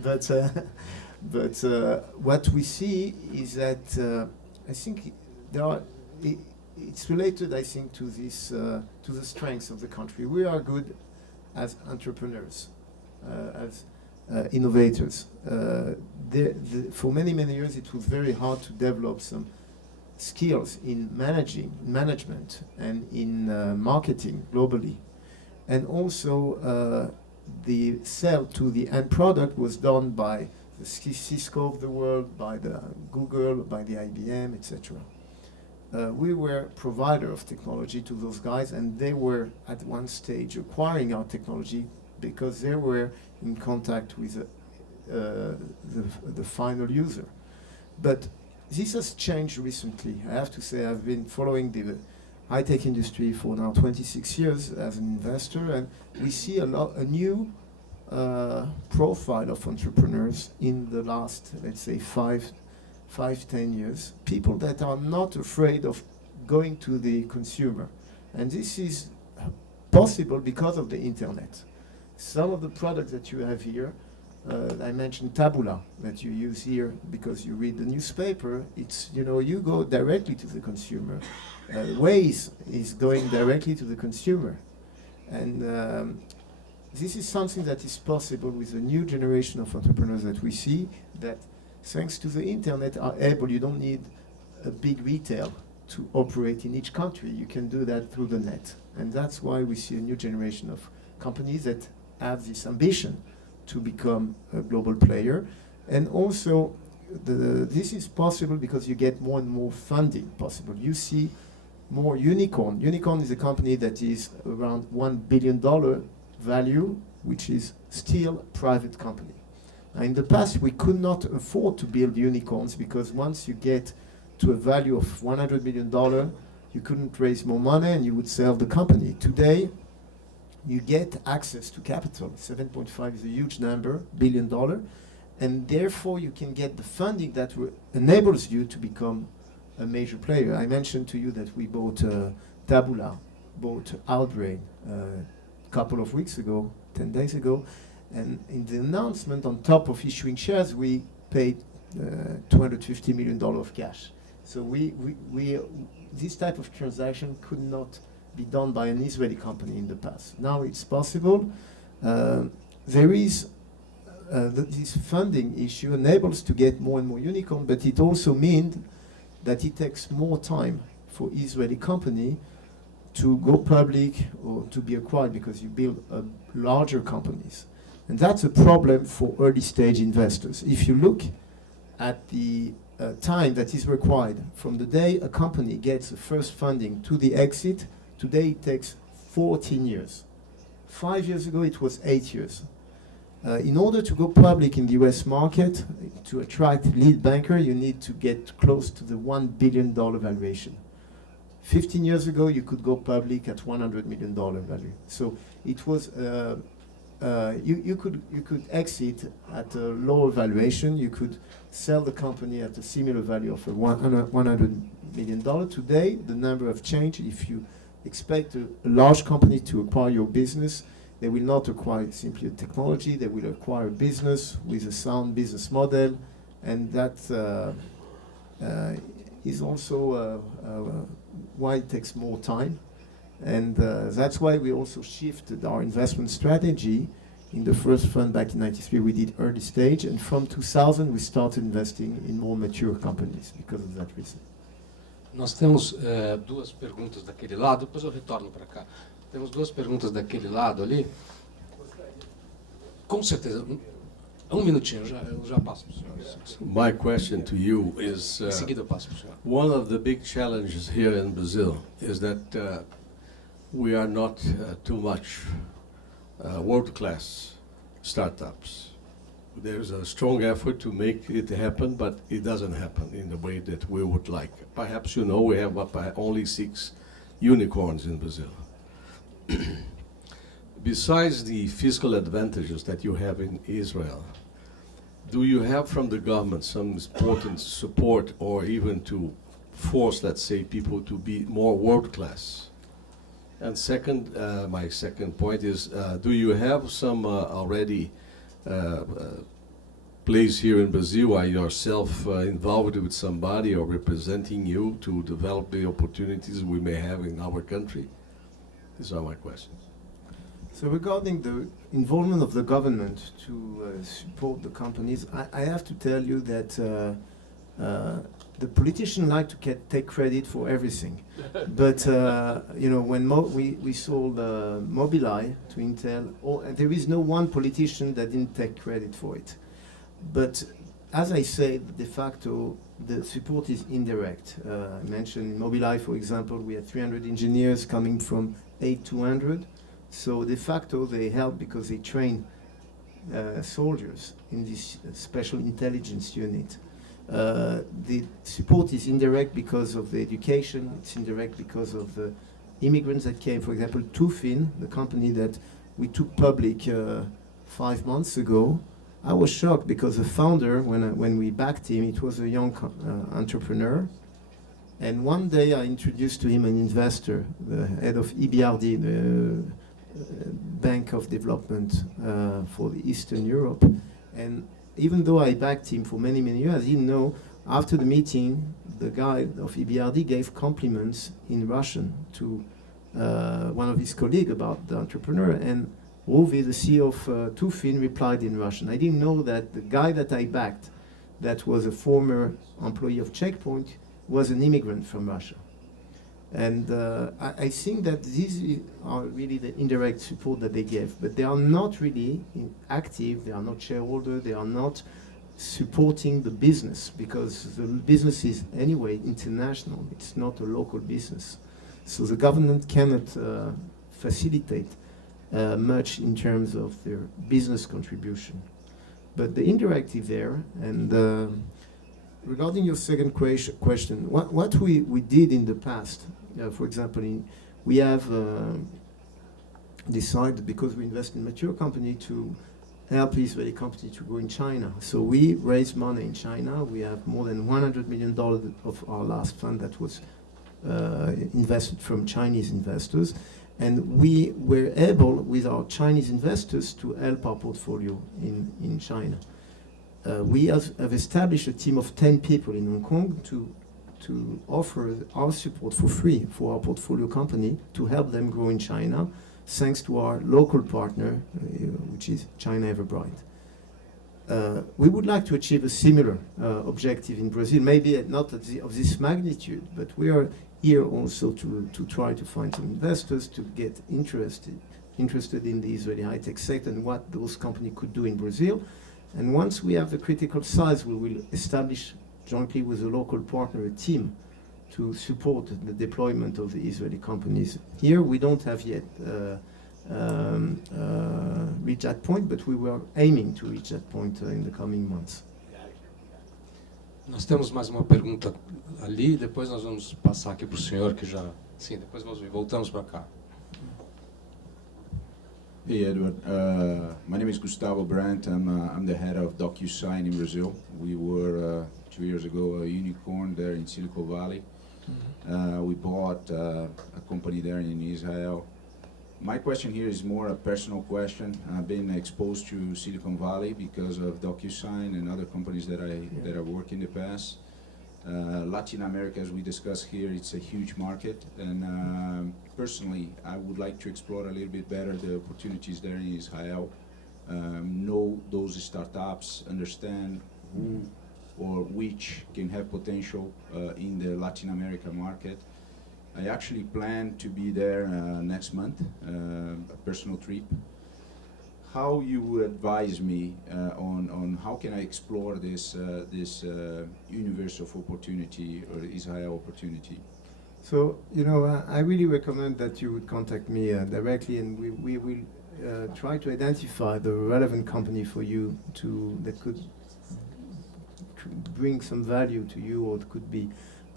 But what we see is that I think it's related, I think, to this to the strengths of the country. We are good as entrepreneurs, as innovators. For many, many years, it was very hard to develop some skills in management, and in marketing globally. And also the sell to the end product was done by the Cisco of the world, by the Google, by the IBM, etc. We were provider of technology to those guys, and they were at one stage acquiring our technology because they were in contact with the final user. But this has changed recently. I have to say, I've been following the high-tech industry for now 26 years as an investor, and we see a new profile of entrepreneurs in the last, let's say, 5-10 years. People that are not afraid of going to the consumer. And this is possible because of the internet. Some of the products that you have here, I mentioned Tabula that you use here because you read the newspaper. It's, you go directly to the consumer. Waze is going directly to the consumer. And this is something that is possible with the new generation of entrepreneurs that we see, that thanks to the internet are able, you don't need a big retail to operate in each country. You can do that through the net. And that's why we see a new generation of companies that have this ambition to become a global player. And also, this is possible because you get more and more funding possible. You see more unicorn. Unicorn is a company that is around $1 billion value, which is still a private company. Now, in the past, we could not afford to build unicorns because once you get to a value of $100 million, you couldn't raise more money and you would sell the company. Today, you get access to capital. 7.5 is a huge number, $1 billion. And therefore, you can get the funding that enables you to become a major player. I mentioned to you that we bought Tabula, bought Outbrain a couple of weeks ago, 10 days ago. And in the announcement, on top of issuing shares, we paid $250 million of cash. So this type of transaction could not be done by an Israeli company in the past. Now it's possible. There is this funding issue enables to get more and more unicorn, but it also means that it takes more time for Israeli company to go public or to be acquired because you build larger companies. And that's a problem for early stage investors. If you look at the time that is required from the day a company gets the first funding to the exit, today it takes 14 years. 5 years ago it was 8 years. In order to go public in the US market, to attract lead banker, you need to get close to the $1 billion valuation. 15 years ago, you could go public at $100 million value. So it was, you could exit at a lower valuation. You could sell the company at a similar value of $100 million. Today, the number have changed. If you expect a large company to acquire your business, they will not acquire simply a technology, they will acquire a business with a sound business model, and that is also why it takes more time. And that's why we also shifted our investment strategy. In the first fund back in '93, we did early stage, and from 2000 we started investing in more mature companies because of that reason. Nós temos duas perguntas daquele lado, depois eu retorno para cá. Temos duas perguntas daquele lado ali. Com certeza. Um minutinho, eu já passo para o senhor. My question to you is, Em seguida eu passo para o senhor. one of the big challenges here in Brazil is that we are not too much world-class startups. There's a strong effort to make it happen, but it doesn't happen in the way that we would like. Perhaps you know we have only 6 unicorns in Brazil. Besides the fiscal advantages that you have in Israel, do you have from the government some important support or even to force, let's say, people to be more world-class? And second, my second point is, do you have some already place here in Brazil? Are you yourself involved with somebody or representing you to develop the opportunities we may have in our country? These are my questions. So regarding the involvement of the government to support the companies, I have to tell you that the politicians like to take credit for everything. But you know, when we sold Mobileye to Intel, there is no one politician that didn't take credit for it. But as I said, de facto, the support is indirect. I mentioned Mobileye, for example, we had 300 engineers coming from 8-200. So de facto, they help because they train soldiers in this special intelligence unit. The support is indirect because of the education. It's indirect because of the immigrants that came. For example, Tufin, the company that we took public 5 months ago, I was shocked because the founder, when we backed him, it was a young entrepreneur. And one day I introduced to him an investor, the head of EBRD, the Bank of Development for the Eastern Europe. And even though I backed him for many, many years, I didn't know, after the meeting, the guy of EBRD gave compliments in Russian to one of his colleagues about the entrepreneur. And Rovi, the CEO of Tufin, replied in Russian. I didn't know that the guy that I backed, that was a former employee of Checkpoint, was an immigrant from Russia. And I think that these are really the indirect support that they give, but they are not really active, they are not shareholders, they are not supporting the business, because the business is anyway international, it's not a local business. So the government cannot facilitate much in terms of their business contribution. But the indirect is there, and regarding your second question, what we did in the past, for example, we have decided, because we invest in mature company, to help Israeli company to go in China. So we raised money in China. We have more than $100 million of our last fund that was invested from Chinese investors. And we were able, with our Chinese investors, to help our portfolio in China. We have established a team of 10 people in Hong Kong to offer our support for free for our portfolio company to help them grow in China, thanks to our local partner, which is China Everbright. We would like to achieve a similar objective in Brazil, maybe not of this magnitude, but we are here also to try to find some investors to get interested in the Israeli high-tech sector and what those companies could do in Brazil. And once we have the critical size, we will establish jointly with a local partner a team to support the deployment of the Israeli companies. Here we don't have yet reached that point, but we were aiming to reach that point in the coming months. Nós temos mais uma pergunta ali, depois nós vamos passar aqui para o senhor, que já... Sim, depois nós voltamos para cá. Hey Edward, my name is Gustavo Brandt. I'm the head of DocuSign in Brazil. We were 2 years ago a unicorn there in Silicon Valley. We bought a company there in Israel. My question here is more a personal question. I've been exposed to Silicon Valley because of DocuSign and other companies that I worked in the past. Latin America, as we discussed here, it's a huge market, and personally, I would like to explore a little bit better the opportunities there in Israel, know those startups, understand who or which can have potential in the Latin America market. I actually plan to be there next month, a personal trip. How you would advise me on how can I explore this universe of opportunity or Israel opportunity? So, I really recommend that you would contact me directly, and we will try to identify the relevant company for you that could bring some value to you, or it could be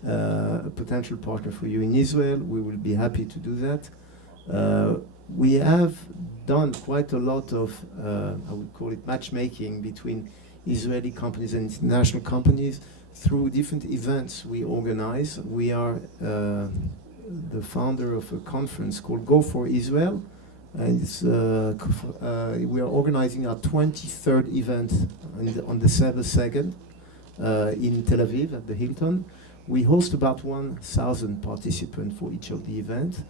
a potential partner for you in Israel. We will be happy to do that. We have done quite a lot of, I would call it matchmaking between Israeli companies and international companies through different events we organize. We are the founder of a conference called Go for Israel, and we are organizing our 23rd event on December 2nd in Tel Aviv at the Hilton. We host about 1,000 participants for each of the events.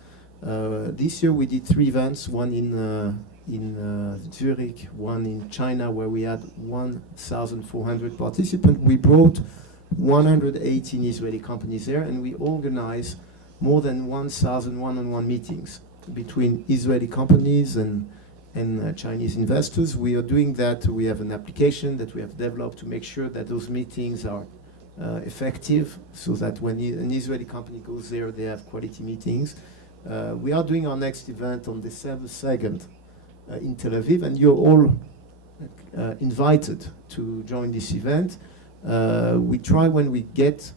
This year we did 3 events, one in Zurich, one in China, where we had 1,400 participants. We brought 118 Israeli companies there, and we organized more than 1,000 one-on-one meetings between Israeli companies and Chinese investors. We are doing that. We have an application that we have developed to make sure that those meetings are effective, so that when an Israeli company goes there, they have quality meetings. We are doing our next event on December 2nd in Tel Aviv, and you're all invited to join this event. We try, when we get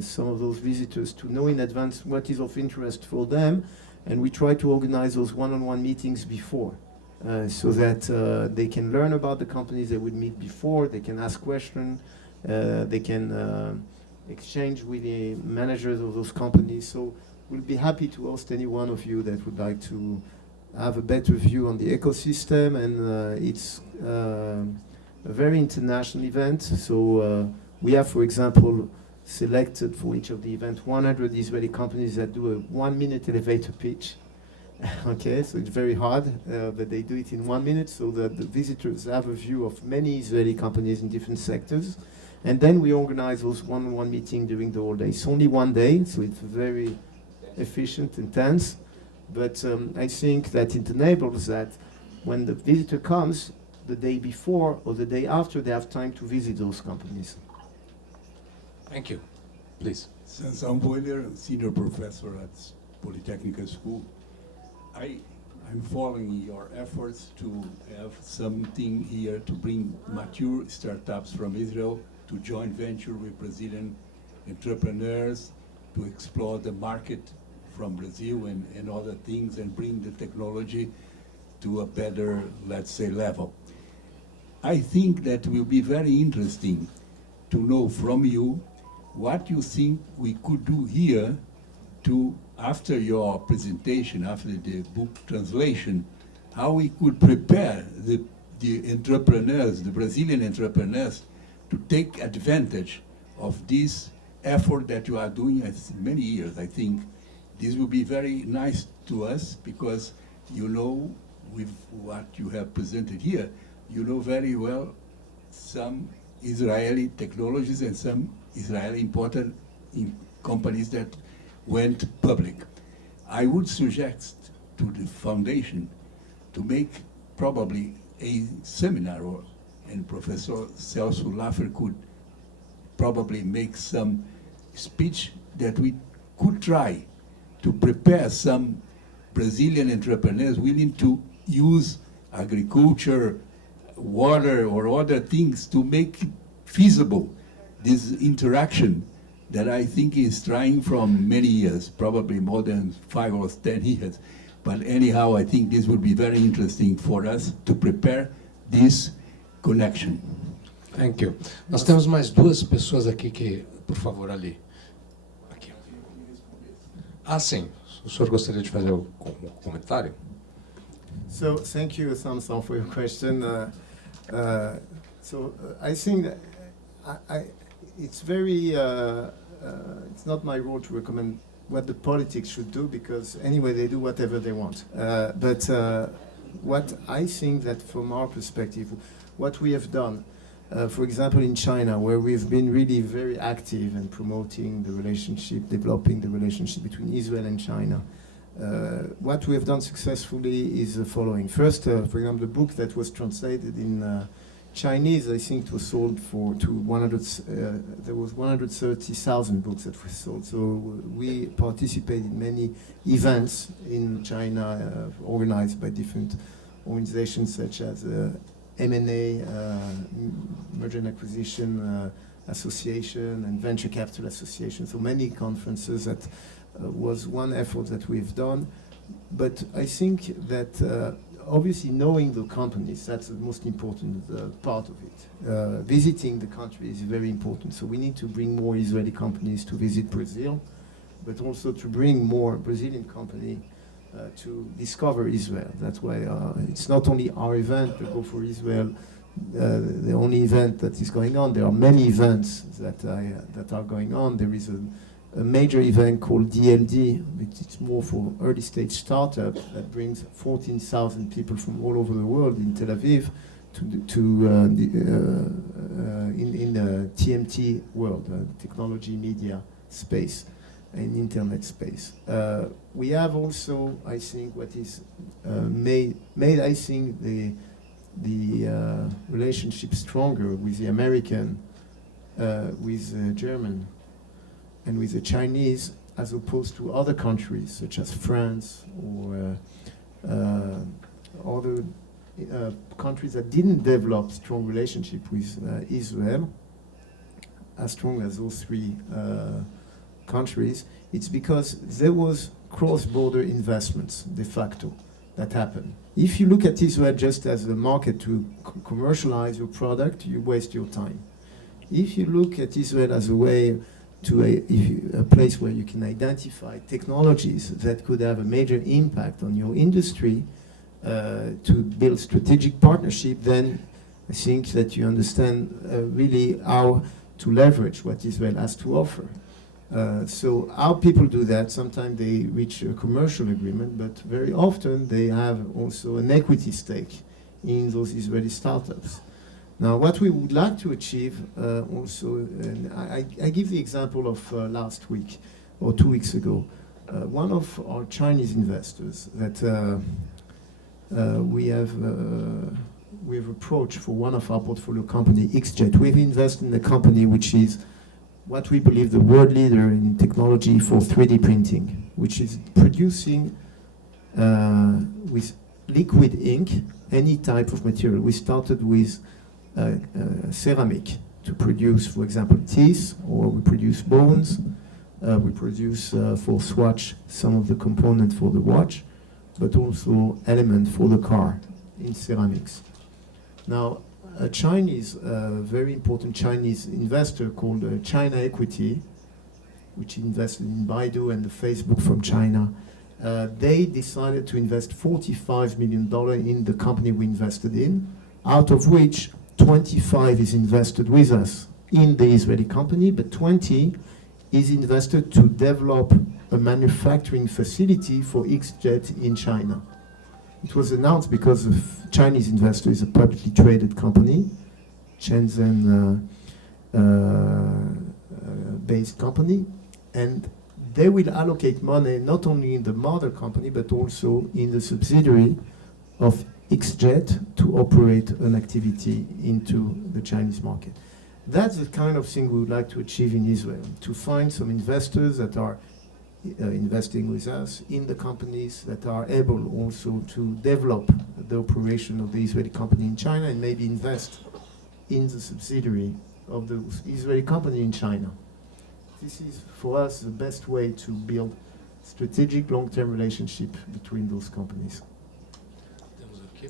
some of those visitors, to know in advance what is of interest for them, and we try to organize those one-on-one meetings before, so that they can learn about the companies they would meet before, they can ask questions, they can exchange with the managers of those companies. So we'll be happy to host any one of you that would like to have a better view on the ecosystem, and it's a very international event. So we have, for example, selected for each of the events 100 Israeli companies that do a 1-minute elevator pitch. Okay, so it's very hard, but they do it in 1 minute, so that the visitors have a view of many Israeli companies in different sectors. And then we organize those one-on-one meetings during the whole day. It's only one day, so it's very efficient, intense. But I think that it enables that when the visitor comes, the day before or the day after, they have time to visit those companies. Thank you. Please. Sansão Boiler, senior professor at Polytechnic School. I'm following your efforts to have something here to bring mature startups from Israel to joint venture with Brazilian entrepreneurs to explore the market from Brazil and other things and bring the technology to a better, let's say, level. I think that will be very interesting to know from you what you think we could do here to, after your presentation, after the book translation, how we could prepare the entrepreneurs, the Brazilian entrepreneurs, to take advantage of this effort that you are doing as many years. I think this will be very nice to us because you know, with what you have presented here, you know very well some Israeli technologies and some Israeli important companies that went public. I would suggest to the foundation to make probably a seminar, and Professor Celso Laffer could probably make some speech that we could try to prepare some Brazilian entrepreneurs willing to use agriculture, water, or other things to make feasible this interaction that I think is trying from many years, probably more than 5 or 10 years. But anyhow, I think this would be very interesting for us to prepare this connection. Thank you. Nós temos mais duas pessoas aqui que, por favor, ali. Aqui. Ah, sim. O senhor gostaria de fazer o comentário? So thank you, Samson, for your question. I think that it's very, it's not my role to recommend what the politics should do because anyway they do whatever they want. But what I think that from our perspective, what we have done, for example in China, where we've been really very active in promoting the relationship, developing the relationship between Israel and China, what we have done successfully is the following. First, for example, the book that was translated in Chinese, I think it was sold there was 130,000 books that were sold. So we participated in many events in China organized by different organizations such as M&A, Merger and Acquisition Association and Venture Capital Association. So many conferences that was one effort that we've done. But I think that obviously knowing the companies, that's the most important part of it. Visiting the country is very important. So we need to bring more Israeli companies to visit Brazil, but also to bring more Brazilian companies to discover Israel. That's why it's not only our event, the Go for Israel, the only event that is going on. There are many events that are going on. There is a major event called DLD, which is more for early stage startups that brings 14,000 people from all over the world in Tel Aviv in the TMT world, technology, media space, and internet space. We have also, I think, what is made I think the relationship stronger with the American, with the German, and with the Chinese, as opposed to other countries such as France or other countries that didn't develop strong relationship with Israel, as strong as those three countries. It's because there was cross-border investments de facto that happened. If you look at Israel just as a market to commercialize your product, you waste your time. If you look at Israel as a way to a place where you can identify technologies that could have a major impact on your industry to build strategic partnership, then I think that you understand really how to leverage what Israel has to offer. So how people do that, sometimes they reach a commercial agreement, but very often they have also an equity stake in those Israeli startups. Now, what we would like to achieve also, and I give the example of last week or 2 weeks ago. one of our Chinese investors that we have approached for one of our portfolio company, XJet. We've invested in a company which is what we believe the world leader in technology for 3D printing, which is producing with liquid ink any type of material. We started with ceramic to produce, for example, teeth, or we produce bones. We produce for Swatch some of the components for the watch, but also elements for the car in ceramics. Now, a Chinese, very important Chinese investor called China Equity, which invested in Baidu and the Facebook from China, they decided to invest $45 million in the company we invested in, out of which 25 is invested with us in the Israeli company, but 20 is invested to develop a manufacturing facility for XJet in China. It was announced because of Chinese investor is a publicly traded company, Shenzhen based company, and they will allocate money not only in the mother company but also in the subsidiary of XJet to operate an activity into the Chinese market. That's the kind of thing we would like to achieve in Israel, to find some investors that are investing with us in the companies that are able also to develop the operation of the Israeli company in China and maybe invest in the subsidiary of the Israeli company in China. This is, for us, the best way to build strategic long-term relationship between those companies. Temos aqui.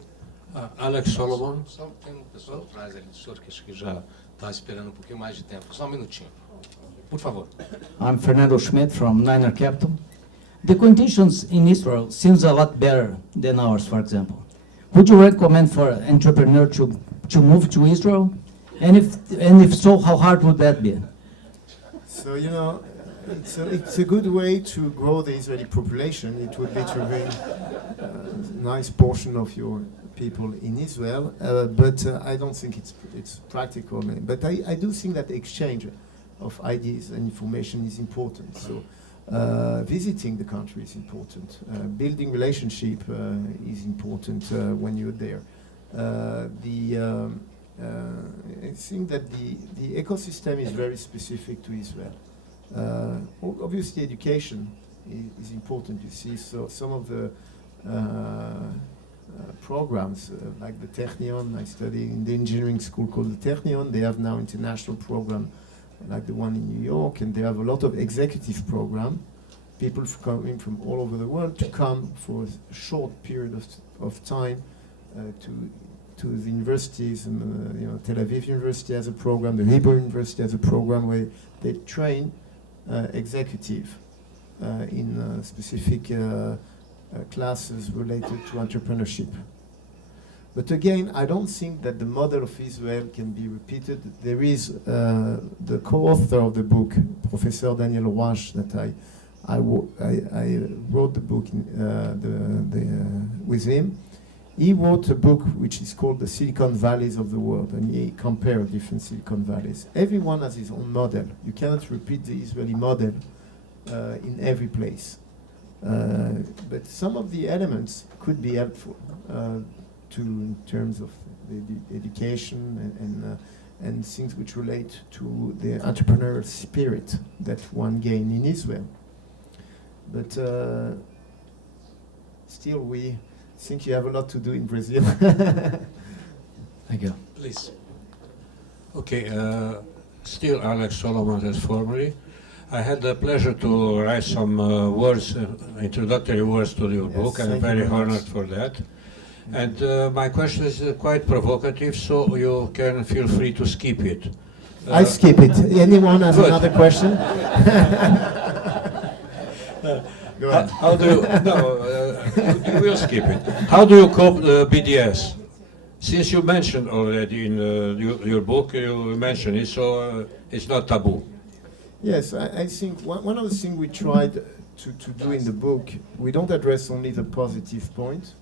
Alex Solomon. Só tem uma pessoa atrás ali, o senhor que acho que já está esperando um pouquinho mais de tempo. Só um minutinho. Por favor. I'm Fernando Schmidt from Niner Capital. The conditions in Israel seems a lot better than ours, for example. Would you recommend for an entrepreneur to move to Israel? And if so, how hard would that be? So, you know, it's a good way to grow the Israeli population. It would be to bring a nice portion of your people in Israel, but I don't think it's practical. But I do think that the exchange of ideas and information is important. So visiting the country is important. Building relationship is important when you're there. I think that the ecosystem is very specific to Israel. Obviously, education is important. You see, so some of the programs like the Technion, I study in the engineering school called the Technion. They have now international program like the one in New York, and they have a lot of executive program. People coming from all over the world to come for a short period of time to the universities. You know, Tel Aviv University has a program, the Hebrew University has a program where they train executive in specific classes related to entrepreneurship. But again, I don't think that the model of Israel can be repeated. There is the co-author of the book, Professor Daniel Roach, that I wrote the book with him. He wrote a book which is called The Silicon Valleys of the World, and he compared different Silicon Valleys. Everyone has his own model. You cannot repeat the Israeli model in every place. But some of the elements could be helpful in terms of the education and things which relate to the entrepreneurial spirit that one gain in Israel. But still, we think you have a lot to do in Brazil. Thank you. Please. Okay, still Alex Solomon as formerly. I had the pleasure to write some words, introductory words to your book, and I'm very honored for that. And my question is quite provocative, so you can feel free to skip it. I skip it. Anyone has another question? Go ahead. How do you, you will skip it. How do you cope the BDS? Since you mentioned already in your book, you mentioned it, so it's not taboo. Yes, I think one of the things we tried to do in the book, we don't address only the positive point.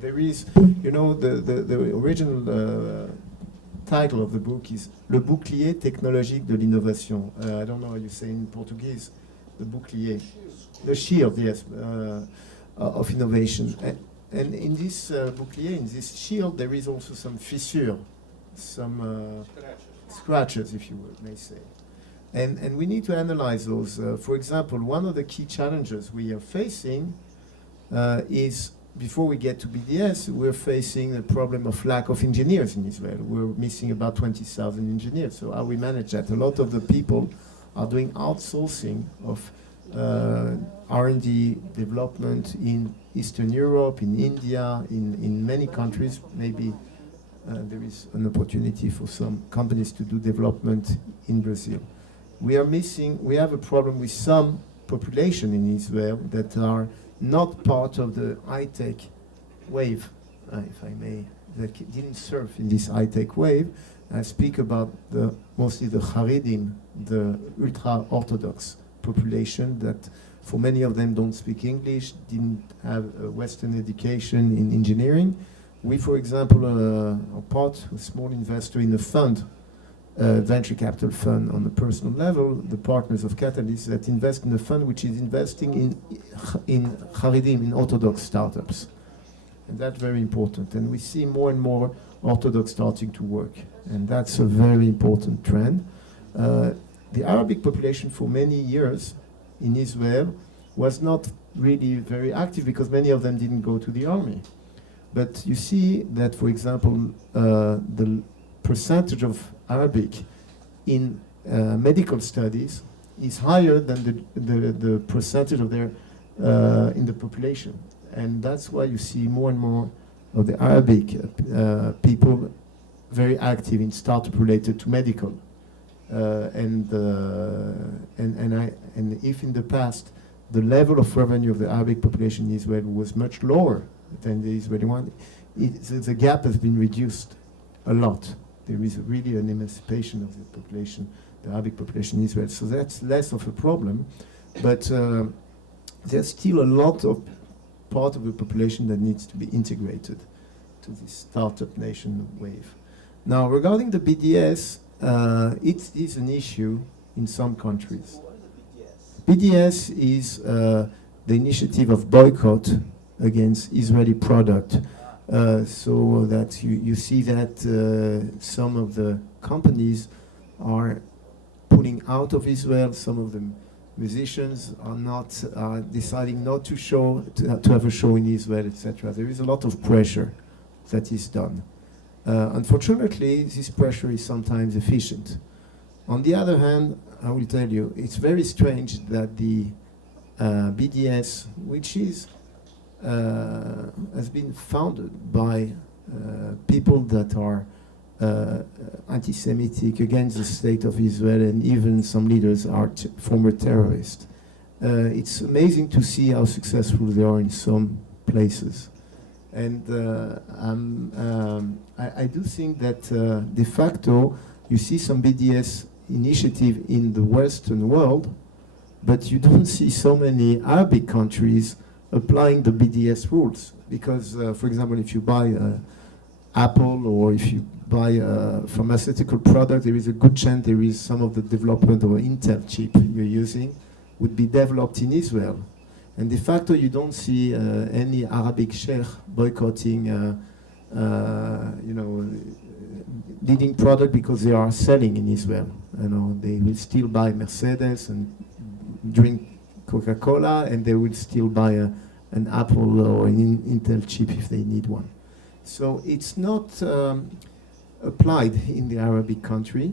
There is, you know, the original title of the book is Le bouclier technologique de l'innovation. I don't know how you say in Portuguese. the bouclier, the shield, yes, of innovation. And in this bouclier, in this shield, there is also some fissure, some scratches, if you may say. And we need to analyze those. For example, one of the key challenges we are facing is, before we get to BDS, we're facing the problem of lack of engineers in Israel. We're missing about 20,000 engineers. So how we manage that? A lot of the people are doing outsourcing of R&D development in Eastern Europe, in India, in many countries. Maybe there is an opportunity for some companies to do development in Brazil. We have a problem with some population in Israel that are not part of the high-tech wave, if I may, that didn't surf in this high-tech wave. I speak about mostly the Haredim, the ultra-Orthodox population that for many of them don't speak English, didn't have a Western education in engineering. We, for example, are a small investor in a fund, venture capital fund on a personal level, the partners of Catalyst that invest in a fund which is investing in Haredim, in Orthodox startups. And that's very important. And we see more and more Orthodox starting to work. And that's a very important trend. The Arabic population for many years in Israel was not really very active because many of them didn't go to the army. But you see that, for example, the percentage of Arabic in medical studies is higher than the percentage of their in the population. And that's why you see more and more of the Arabic people very active in startup related to medical. And if in the past the level of revenue of the Arabic population in Israel was much lower than the Israeli one, the gap has been reduced a lot. There is really an emancipation of the population, the Arabic population in Israel. So that's less of a problem, but there's still a lot of part of the population that needs to be integrated to this startup nation wave. Now, regarding the BDS, it is an issue in some countries. BDS is the initiative of boycott against Israeli product. So that you see that some of the companies are pulling out of Israel. Some of the musicians are deciding not to to have a show in Israel, etc. There is a lot of pressure that is done. Unfortunately, this pressure is sometimes efficient. On the other hand, I will tell you, it's very strange that the BDS, which is has been founded by people that are anti-Semitic against the state of Israel, and even some leaders are former terrorists. It's amazing to see how successful they are in some places. And I do think that de facto you see some BDS initiative in the Western world, but you don't see so many Arabic countries applying the BDS rules. Because, for example, if you buy Apple or if you buy a pharmaceutical product, there is a good chance there is some of the development of an Intel chip you're using would be developed in Israel. And de facto, you don't see any Arabic sheikh boycotting, leading product because they are selling in Israel. They will still buy Mercedes and drink Coca-Cola, and they will still buy an Apple or an Intel chip if they need one. So it's not applied in the Arabic country,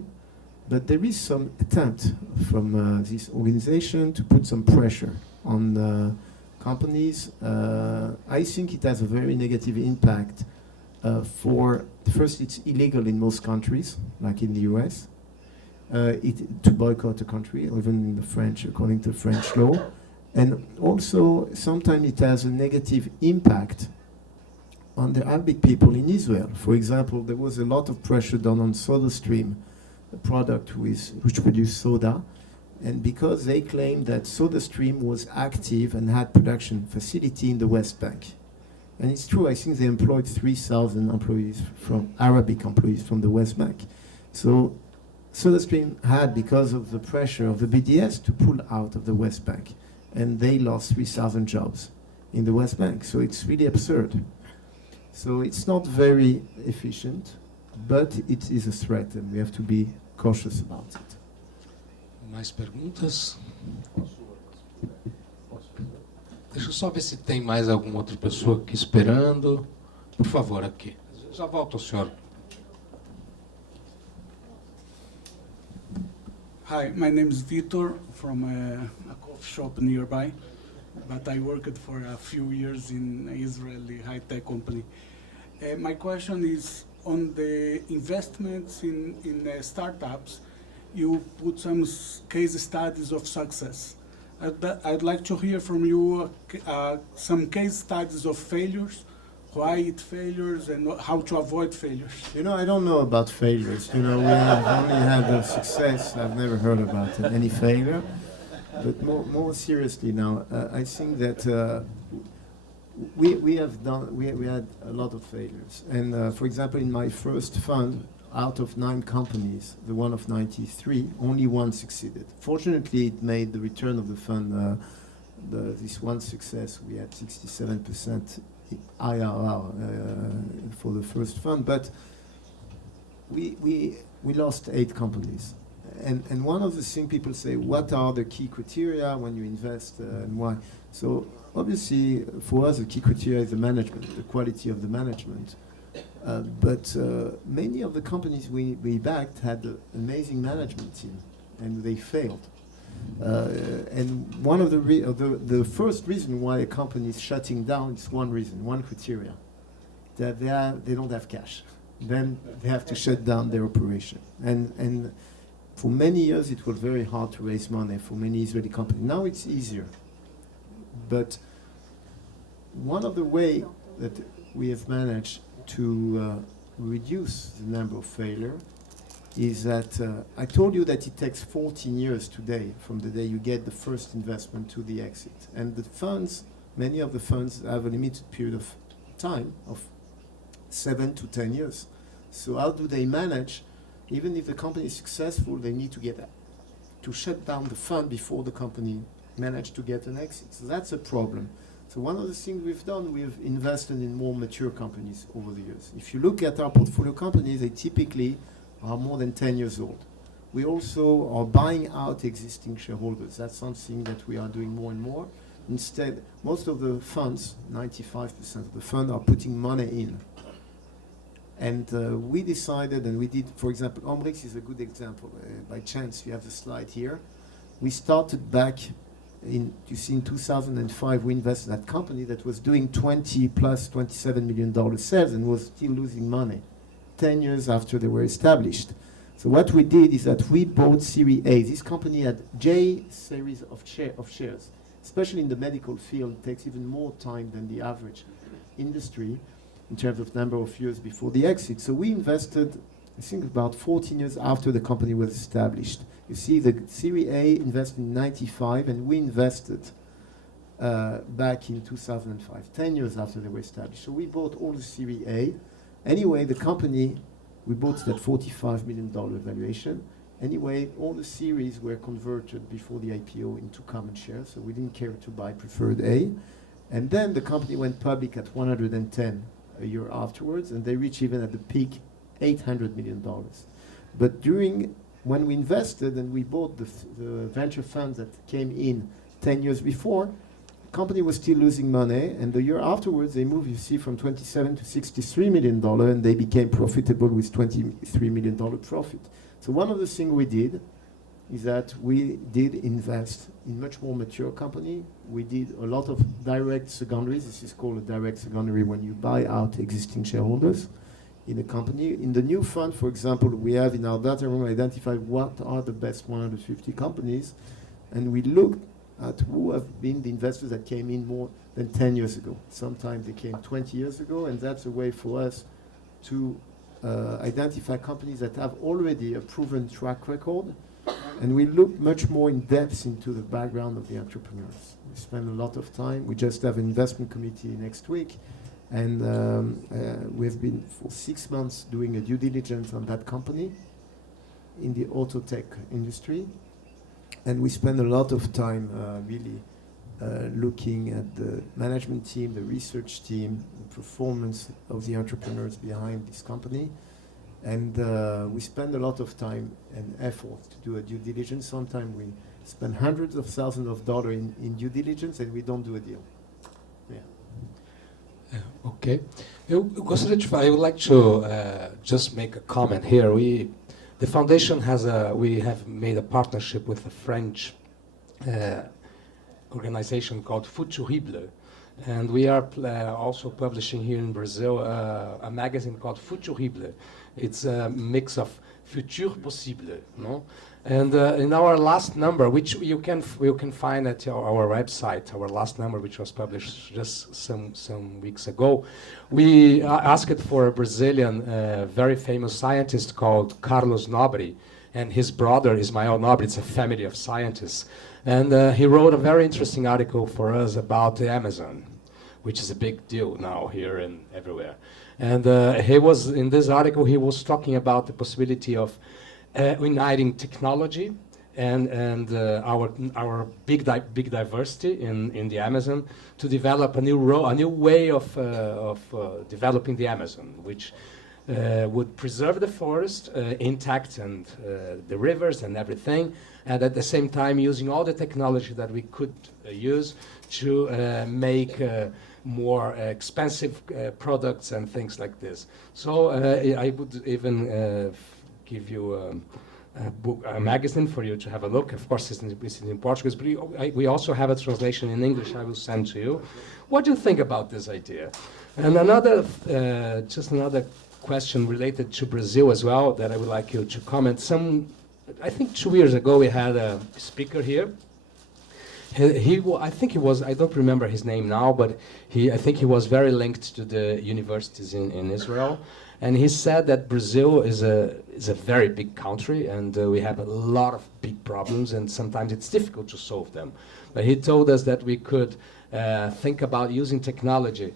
but there is some attempt from this organization to put some pressure on companies. I think it has a very negative impact first, it's illegal in most countries, like in the US, to boycott a country, even in the French, according to French law. And also, sometimes it has a negative impact on the Arabic people in Israel. For example, there was a lot of pressure done on SodaStream, a product which produced soda, and because they claimed that SodaStream was active and had production facility in the West Bank. And it's true, I think they employed 3,000 employees Arabic employees from the West Bank. So SodaStream had, because of the pressure of the BDS, to pull out of the West Bank. And they lost 3,000 jobs in the West Bank. So it's really absurd. So it's not very efficient, but it is a threat, and we have to be cautious about it. Mais perguntas? Deixa eu só ver se tem mais alguma outra pessoa aqui esperando. Por favor, aqui. Já volto ao senhor. Hi, my name is Vitor from a coffee shop nearby, but I worked for a few years in an Israeli high-tech company. My question is on the investments in startups. You put some case studies of success. I'd like to hear from you some case studies of failures, why it failures, and how to avoid failures. You know, I don't know about failures. You know, we have only had a success. I've never heard about any failure. But more seriously now, I think that we had a lot of failures. And for example, in my first fund, out of 9 companies, the one of 93, only 1 succeeded. Fortunately, it made the return of the fund, this one success, we had 67% IRR for the first fund, but we lost 8 companies. And one of the things people say, what are the key criteria when you invest and why? So obviously, for us, the key criteria is the management, the quality of the management. But many of the companies we backed had an amazing management team, and they failed. And one of the first reason why a company is shutting down is one reason, one criteria, that they don't have cash. Then they have to shut down their operation. And for many years it was very hard to raise money for many Israeli companies. Now it's easier. But one of the ways that we have managed to reduce the number of failure is that I told you that it takes 14 years today from the day you get the first investment to the exit. And the funds, many of the funds have a limited period of time of 7 to 10 years. So how do they manage? Even if the company is successful, they need to shut down the fund before the company managed to get an exit. So that's a problem. So one of the things we've done, we've invested in more mature companies over the years. If you look at our portfolio companies, they typically are more than 10 years old. We also are buying out existing shareholders. That's something that we are doing more and more. Instead, most of the funds, 95% of the fund, are putting money in. And we decided, and we did, for example, Omrix is a good example. By chance, you have the slide here. We started back in 2005, we invested in that company that was doing $27 million sales and was still losing money 10 years after they were established. So what we did is that we bought Series A. This company had J series of shares, especially in the medical field. It takes even more time than the average industry in terms of number of years before the exit. So we invested, I think, about 14 years after the company was established. You see, the Series A invested in 95, and we invested back in 2005, 10 years after they were established. So we bought all the Series A. Anyway, the company, we bought it at $45 million valuation. Anyway, all the series were converted before the IPO into common shares, so we didn't care to buy preferred A. And then the company went public at 110 a year afterwards, and they reached even at the peak $800 million. But when we invested and we bought the venture funds that came in 10 years before, the company was still losing money, and the year afterwards they moved, you see, from 27 to $63 million, and they became profitable with $23 million profit. So one of the things we did is that we did invest in much more mature company. We did a lot of direct secondaries. This is called a direct secondary when you buy out existing shareholders in a company. In the new fund, for example, we have in our data room identified what are the best 150 companies, and we looked at who have been the investors that came in more than 10 years ago. Sometimes they came 20 years ago, and that's a way for us to identify companies that have already a proven track record. And we look much more in depth into the background of the entrepreneurs. We spend a lot of time. We just have an investment committee next week. And we have been for 6 months doing a due diligence on that company. in the auto tech industry, and we spend a lot of time really looking at the management team, the research team, the performance of the entrepreneurs behind this company. And we spend a lot of time and effort to do a due diligence. Sometimes we spend hundreds of thousands of dollars in due diligence and we don't do a deal. Yeah. Okay. I would like to just make a comment here. The foundation we have made a partnership with a French organization called Futurible. And we are also publishing here in Brazil a magazine called Futurible. It's a mix of futur possible, no? And in our last number, which you can find at our website, our last number, which was published just some weeks ago, we asked for a Brazilian very famous scientist called Carlos Nobre, and his brother Ismael Nobre. It's a family of scientists, and he wrote a very interesting article for us about the Amazon, which is a big deal now here and everywhere. And he was in this article. He was talking about the possibility of uniting technology and our big diversity in the Amazon to develop a new way of developing the Amazon, which would preserve the forest intact and the rivers and everything, and at the same time using all the technology that we could use to make more expensive products and things like this. So I would even give you a magazine for you to have a look. Of course, it's in Portuguese, but we also have a translation in English I will send to you. What do you think about this idea? And just another question related to Brazil as well that I would like you to comment. I think 2 years ago we had a speaker here. I think he was, I don't remember his name now, but I think he was very linked to the universities in Israel. And he said that Brazil is a very big country, and we have a lot of big problems, and sometimes it's difficult to solve them. But he told us that we could think about using technology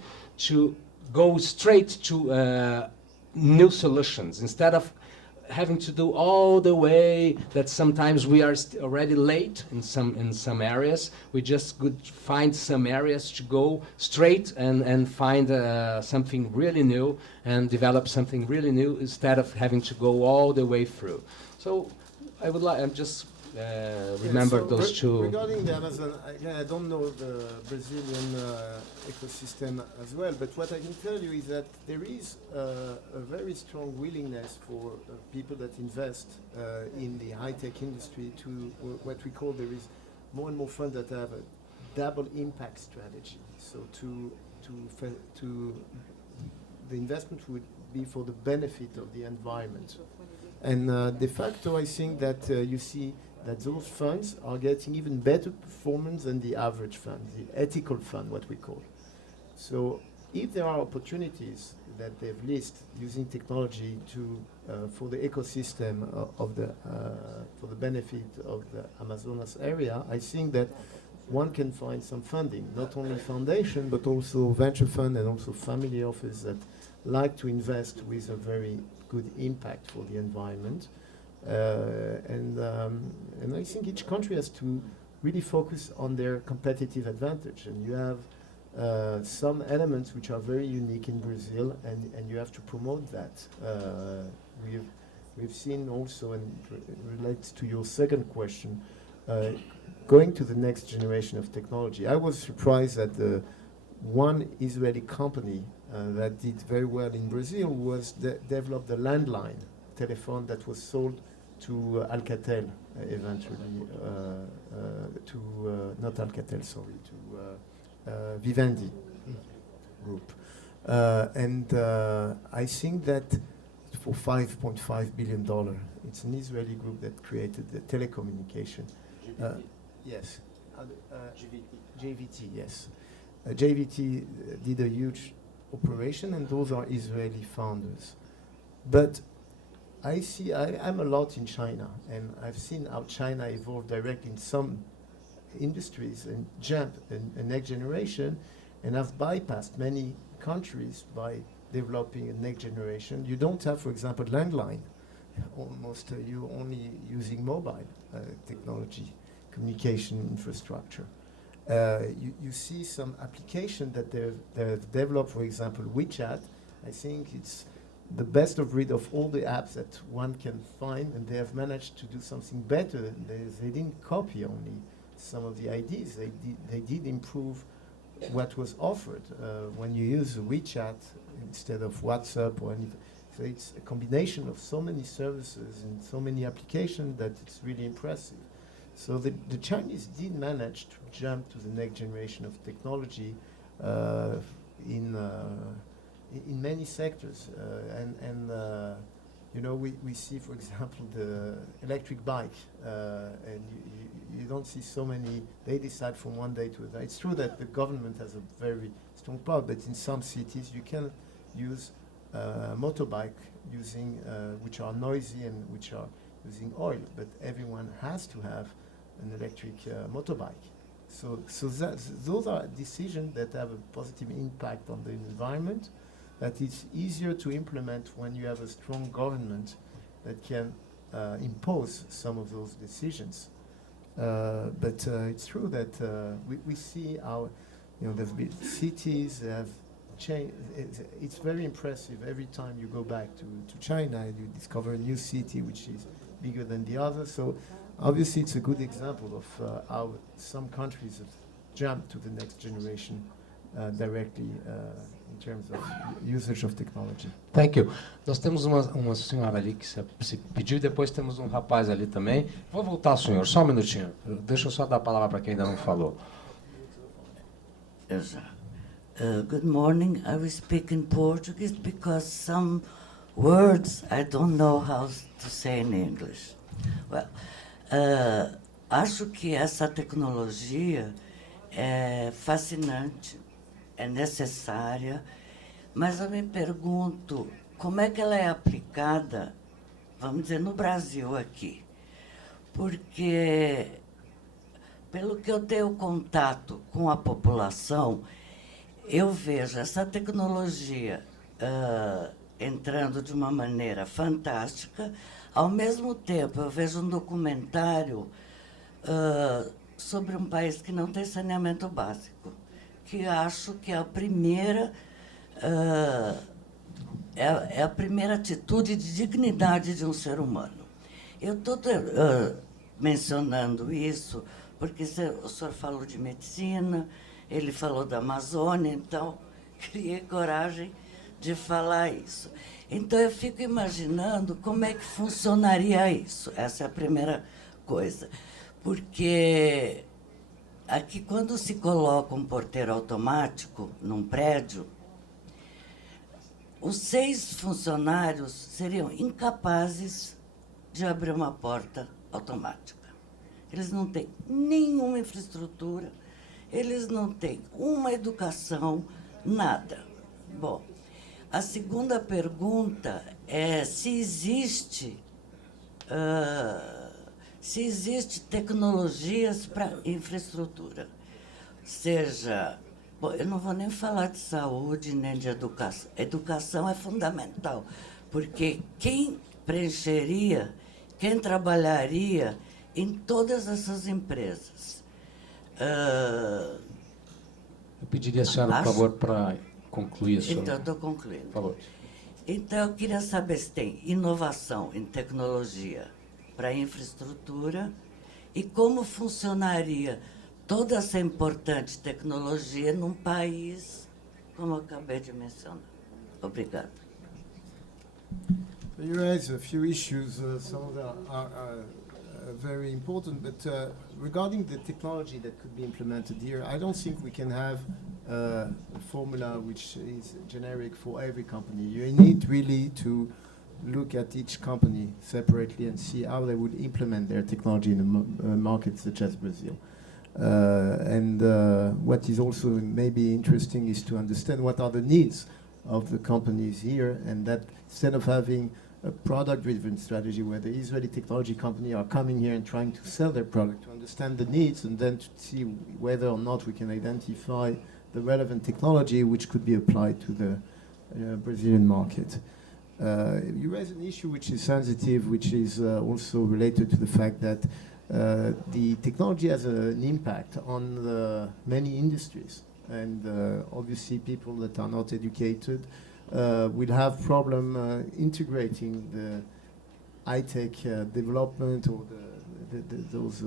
to go straight to new solutions instead of having to do all the way that sometimes we are already late in some areas. We just could find some areas to go straight and find something really new and develop something really new instead of having to go all the way through. So I would like, remember those two. Regarding the Amazon, I don't know the Brazilian ecosystem as well, but what I can tell you is that there is a very strong willingness for people that invest in the high-tech industry to what we call, there is more and more funds that have a double impact strategy. So the investment would be for the benefit of the environment. And de facto, I think that you see that those funds are getting even better performance than the average fund, the ethical fund, what we call. So if there are opportunities that they've listed using technology to for the ecosystem for the benefit of the Amazonas area, I think that one can find some funding, not only foundation, but also venture fund and also family office that like to invest with a very good impact for the environment. And I think each country has to really focus on their competitive advantage. And you have some elements which are very unique in Brazil, and you have to promote that. We've seen also, and relates to your second question, going to the next generation of technology. I was surprised that the one Israeli company that did very well in Brazil was developed a landline telephone that was sold to Alcatel eventually, not Alcatel, sorry, to Vivendi group. And I think that for $5.5 billion, it's an Israeli group that created the telecommunication. Yes. JVT, yes. JVT did a huge operation, and those are Israeli founders. But I'm a lot in China, and I've seen how China evolved directly in some industries and jump a next generation, and have bypassed many countries by developing a next generation. You don't have, for example, landline. almost you only using mobile technology, communication infrastructure. You see some application that they've developed, for example, WeChat. I think it's the best of breed of all the apps that one can find, and they have managed to do something better. They didn't copy only some of the ideas. They did improve what was offered when you use WeChat instead of WhatsApp or anything. So it's a combination of so many services and so many applications that it's really impressive. So the Chinese did manage to jump to the next generation of technology in many sectors, and you know, we see, for example, the electric bike, and you don't see so many. They decide from one day to another. It's true that the government has a very strong power, but in some cities you can use motorbike using which are noisy and which are using oil, but everyone has to have an electric motorbike. So those are decisions that have a positive impact on the environment, that it's easier to implement when you have a strong government that can impose some of those decisions. But it's true that we see how, you know, there've been cities that have changed. It's very impressive. Every time you go back to China, you discover a new city which is bigger than the other. So obviously it's a good example of how some countries have jumped to the next generation directly in terms of usage of technology. Thank you. Nós temos uma senhora ali que se pediu, e depois temos um rapaz ali também. Vou voltar ao senhor, só um minutinho. Deixa eu só dar a palavra para quem ainda não falou. Good morning. I will speak in Portuguese because some words I don't know how to say in English. Well, acho que essa tecnologia é fascinante, é necessária, mas eu me pergunto como é que ela é aplicada, vamos dizer, no Brasil aqui. Porque, pelo que eu tenho contato com a população, eu vejo essa tecnologia entrando de uma maneira fantástica. Ao mesmo tempo, eu vejo um documentário sobre um país que não tem saneamento básico, que acho que é a primeira atitude de dignidade de um ser humano. Eu estou mencionando isso porque o senhor falou de medicina, ele falou da Amazônia, então criei coragem de falar isso. Então eu fico imaginando como é que funcionaria isso. Essa é a primeira coisa. Porque aqui, quando se coloca um porteiro automático num prédio, os 6 funcionários seriam incapazes de abrir uma porta automática. Eles não têm nenhuma infraestrutura, eles não têm uma educação, nada. Bom, a segunda pergunta é se existe tecnologias para infraestrutura, seja... Bom, eu não vou nem falar de saúde nem de educação. Educação é fundamental, porque quem preencheria, quem trabalharia em todas essas empresas? Eu pediria a senhora, por favor, para concluir a sua... Então, estou concluindo. Por favor. Então, eu queria saber se tem inovação em tecnologia para infraestrutura e como funcionaria toda essa importante tecnologia num país, como eu acabei de mencionar. Obrigada. You raise a few issues. Some of them are very important, but regarding the technology that could be implemented here, I don't think we can have a formula which is generic for every company. You need really to look at each company separately and see how they would implement their technology in a market such as Brazil. And what is also maybe interesting is to understand what are the needs of the companies here, and that instead of having a product-driven strategy where the Israeli technology company are coming here and trying to sell their product, to understand the needs and then to see whether or not we can identify the relevant technology which could be applied to the Brazilian market. You raise an issue which is sensitive, which is also related to the fact that the technology has an impact on many industries. And obviously people that are not educated will have problem integrating the high-tech development or those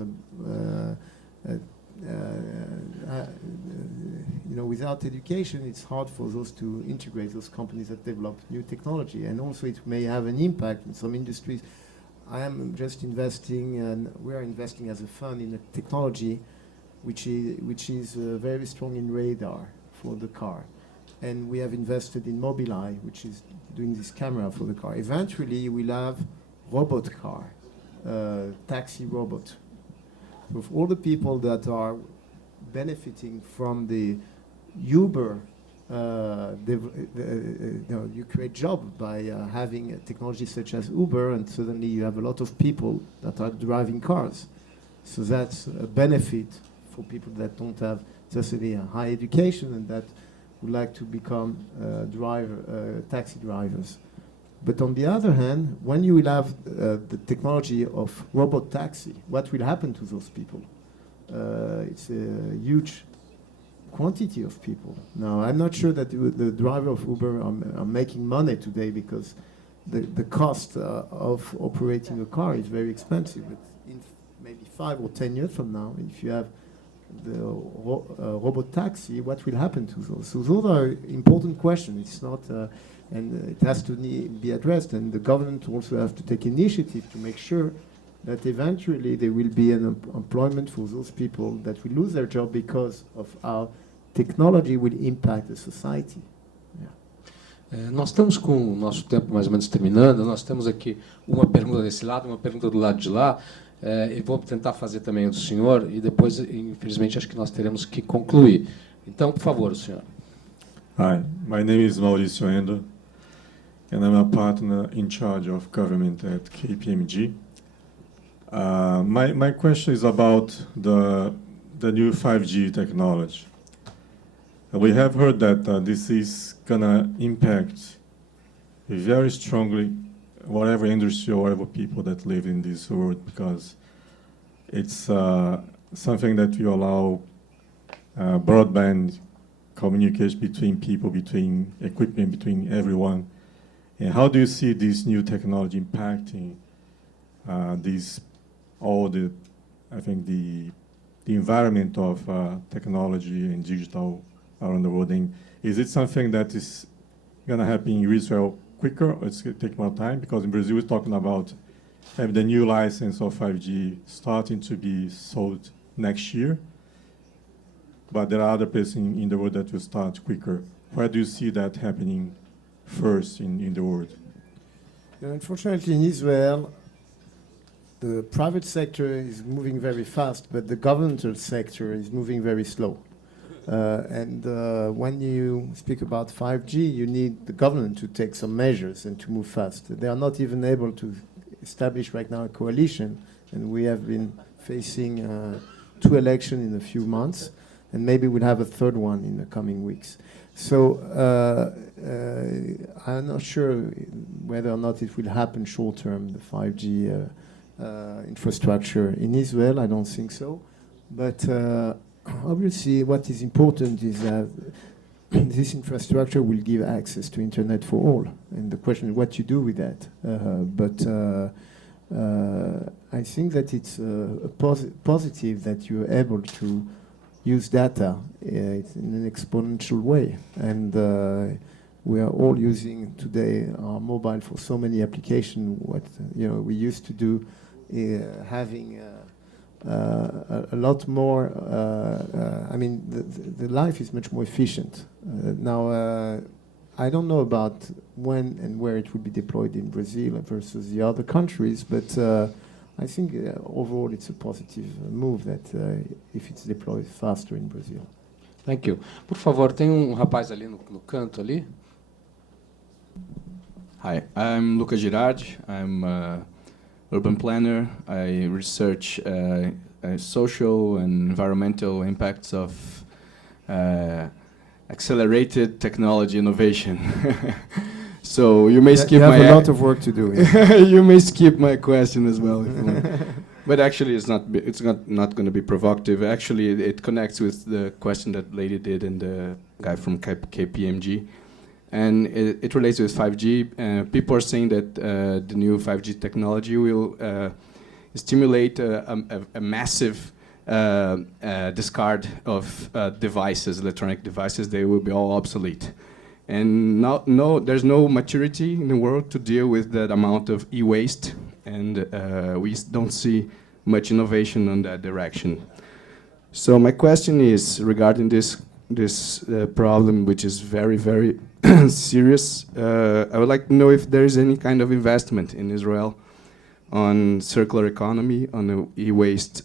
you know, without education, it's hard for those to integrate those companies that develop new technology. And also it may have an impact in some industries. I am just investing, and we are investing as a fund in a technology which is very strong in radar for the car. And we have invested in Mobileye, which is doing this camera for the car. Eventually, we'll have robot car, taxi robot. So for all the people that are benefiting from the Uber, you create job by having a technology such as Uber, and suddenly you have a lot of people that are driving cars. So that's a benefit for people that don't have necessarily a high education and that would like to become taxi drivers. But on the other hand, when you will have the technology of robot taxi, what will happen to those people? It's a huge quantity of people. Now, I'm not sure that the driver of Uber are making money today because the cost of operating a car is very expensive. But in maybe 5 or 10 years from now, if you have the robot taxi, what will happen to those? So those are important questions. It's not, and it has to be addressed. And the government also have to take initiative to make sure that eventually there will be an employment for those people that will lose their job because of how technology will impact the society. Nós estamos com o nosso tempo mais ou menos terminando. Nós temos aqui uma pergunta desse lado, uma pergunta do lado de lá. E vou tentar fazer também o do senhor e depois, infelizmente, acho que nós teremos que concluir. Então, por favor, o senhor. Hi, my name is Mauricio Endo, and I'm a partner in charge of government at KPMG. My question is about the new 5G technology. We have heard that this is going to impact very strongly whatever industry or whatever people that live in this world, because it's something that will allow broadband communication between people, between equipment, between everyone. And how do you see this new technology impacting I think the environment of technology and digital around the world? And is it something that is going to happen in Israel quicker, or it's going to take more time? Because in Brazil, we're talking about having the new license of 5G starting to be sold next year. But there are other places in the world that will start quicker. Where do you see that happening first in the world? Unfortunately, in Israel, the private sector is moving very fast, but the governmental sector is moving very slow. And when you speak about 5G, you need the government to take some measures and to move fast. They are not even able to establish right now a coalition, and we have been facing 2 elections in a few months, and maybe we'll have a 3rd one in the coming weeks. So I'm not sure whether or not it will happen short term, the 5G infrastructure in Israel. I don't think so. But obviously, what is important is that this infrastructure will give access to internet for all. And the question is what you do with that. I think that it's positive that you're able to use data in an exponential way. And we are all using today our mobile for so many applications. What we used to do, having a lot more. I mean, the life is much more efficient now. I don't know about when and where it will be deployed in Brazil versus the other countries, but I think overall it's a positive move that if it's deployed faster in Brazil. Thank you. Por favor, tem rapaz ali no canto ali. Hi, I'm Luca Girardi. I'm an urban planner. I research social and environmental impacts of accelerated technology innovation. So you may skip you have my a lot of work to do. Yeah. you may skip my question as well if you want. But actually, it's not going to be provocative. Actually, it connects with the question that lady did and the guy from KPMG, and it relates with 5G. People are saying that the new 5G technology will stimulate a massive discard of devices, electronic devices. They will be all obsolete. And there's no maturity in the world to deal with that amount of e-waste, and we don't see much innovation on that direction. So my question is regarding this problem, which is very, very serious. I would like to know if there is any kind of investment in Israel on circular economy, on the e-waste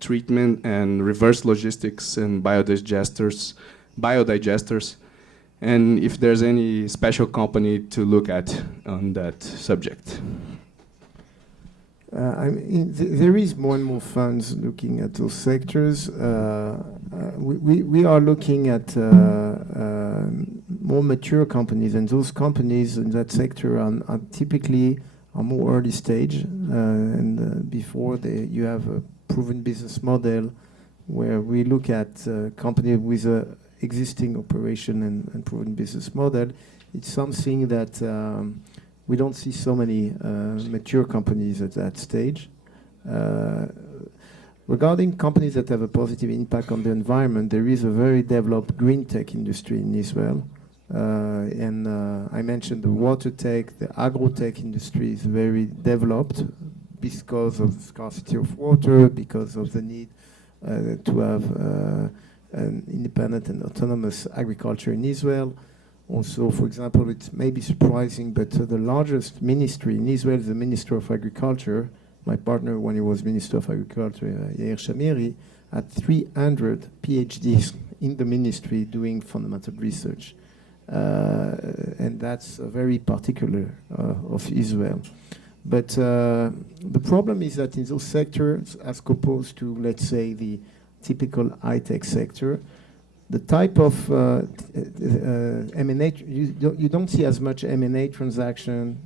treatment and reverse logistics and biodigesters, and if there's any special company to look at on that subject. There is more and more funds looking at those sectors. We are looking at more mature companies, and those companies in that sector are typically more early stage, and before you have a proven business model, where we look at companies with a existing operation and proven business model. It's something that we don't see so many mature companies at that stage. Regarding companies that have a positive impact on the environment, there is a very developed green tech industry in Israel. And I mentioned the water tech, the agro-tech industry is very developed because of the scarcity of water, because of the need to have an independent and autonomous agriculture in Israel. Also, for example, it may be surprising, but the largest ministry in Israel is the Minister of Agriculture. My partner, when he was Minister of Agriculture, Yair Shamiri, had 300 PhDs in the ministry doing fundamental research. And that's very particular of Israel. But the problem is that in those sectors, as opposed to, let's say, the typical high-tech sector, the type of M&A, you don't see as much M&A transaction,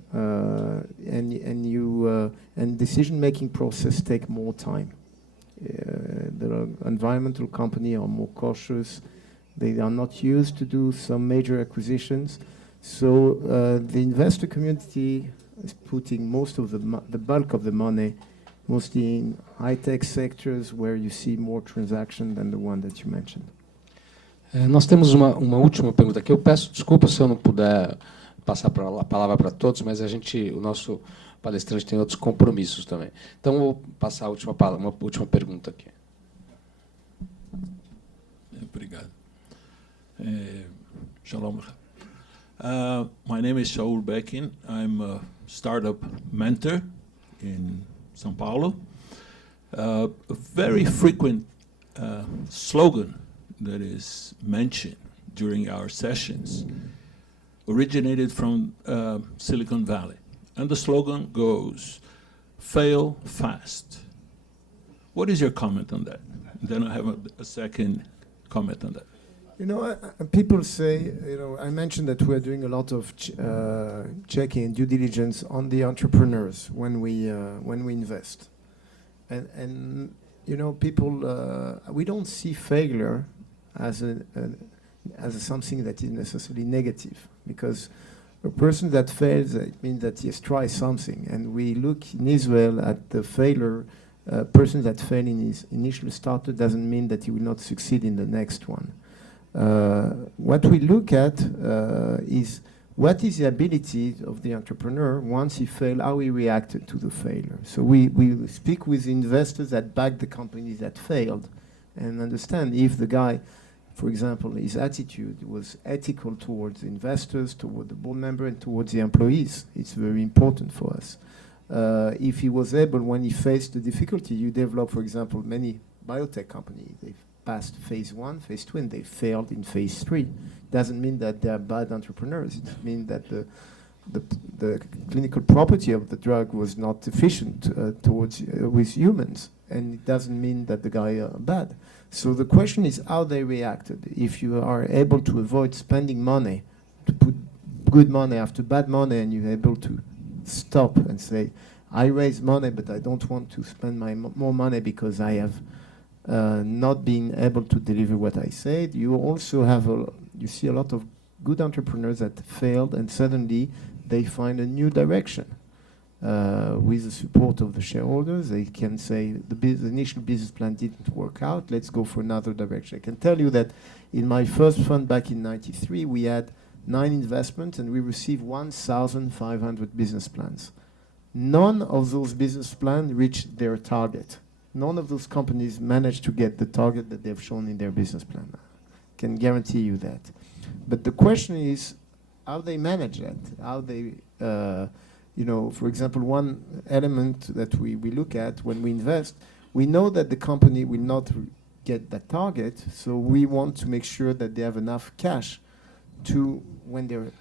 and decision-making process take more time. The environmental companies are more cautious. They are not used to do some major acquisitions. So the investor community is putting most of the bulk of the money mostly in high-tech sectors where you see more transaction than the one that you mentioned. Nós temos uma última pergunta aqui. Eu peço desculpa se eu não puder passar a palavra para todos, mas o nosso palestrante tem outros compromissos também. Então, vou passar uma última pergunta aqui. Obrigado. Shalom. My name is Shaul Bekin. I'm a startup mentor in São Paulo. A very frequent slogan that is mentioned during our sessions originated from Silicon Valley. And the slogan goes, fail fast. What is your comment on that? And then I have a second comment on that. You know, people say, I mentioned that we're doing a lot of checking and due diligence on the entrepreneurs when we invest. And people, we don't see failure as something that is necessarily negative, because a person that fails, it means that he has tried something. And we look in Israel at the failure. A person that failed in his initial startup doesn't mean that he will not succeed in the next one. What we look at is what is the ability of the entrepreneur once he failed, how he reacted to the failure. So we speak with investors that back the companies that failed and understand if the guy, for example, his attitude was ethical towards investors, toward the board member, and towards the employees. It's very important for us. If he was able, when he faced the difficulty, you develop, for example, many biotech companies, they've passed phase 1, phase 2, and they failed in phase 3. Doesn't mean that they're bad entrepreneurs. It means that the clinical property of the drug was not efficient with humans, and it doesn't mean that the guy are bad. So the question is how they reacted. If you are able to avoid spending money to put good money after bad money, and you're able to stop and say, I raise money, but I don't want to spend more money because I have not been able to deliver what I said. You also have you see a lot of good entrepreneurs that failed, and suddenly they find a new direction. With the support of the shareholders, they can say the initial business plan didn't work out, let's go for another direction. I can tell you that in my first fund back in '93, we had 9 investments and we received 1,500 business plans. None of those business plans reached their target. None of those companies managed to get the target that they've shown in their business plan. I can guarantee you that. But the question is how they manage that, how they, for example, one element that we look at when we invest, we know that the company will not get that target, so we want to make sure that they have enough cash to, when the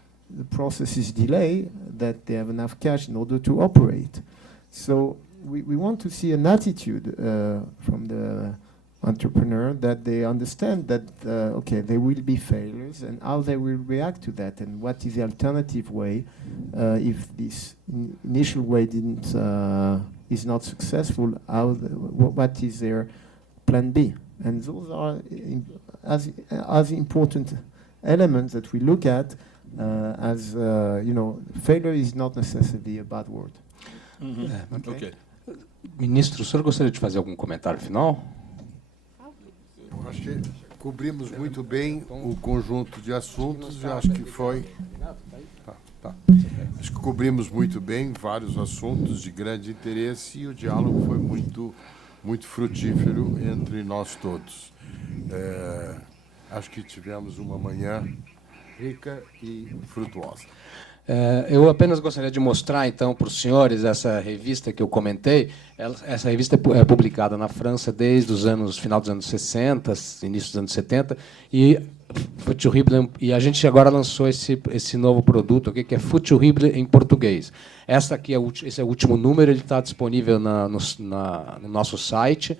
process is delayed, that they have enough cash in order to operate. So we want to see an attitude from the entrepreneur that they understand that, okay, there will be failures and how they will react to that and what is the alternative way if this initial way is not successful, what is their plan B? And those are as important elements that we look at as, failure is not necessarily a bad word. Okay. Ministro, o senhor gostaria de fazer algum comentário final? Eu acho que cobrimos muito bem o conjunto de assuntos, eu acho que foi... Acho que cobrimos muito bem vários assuntos de grande interesse e o diálogo foi muito frutífero entre nós todos. Acho que tivemos uma manhã rica e frutuosa. Eu apenas gostaria de mostrar, então, para os senhores essa revista que eu comentei. Essa revista é publicada na França desde final dos anos 60, início dos anos 70, e a gente agora lançou esse novo produto aqui, que é Futurible em português. Esse é o último número, ele está disponível no nosso site.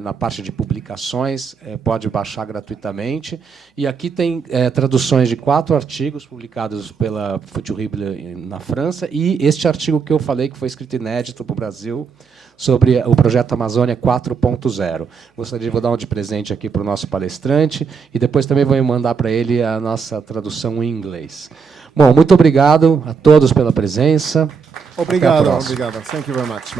Na parte de publicações, pode baixar gratuitamente. E aqui tem traduções de 4 artigos publicados pela Futurible na França, e este artigo que eu falei, que foi escrito inédito para o Brasil, sobre o projeto Amazônia 4.0. Gostaria de dar um de presente aqui para o nosso palestrante, e depois também vou mandar para ele a nossa tradução em inglês. Bom, muito obrigado a todos pela presença. Obrigado. Thank you very much.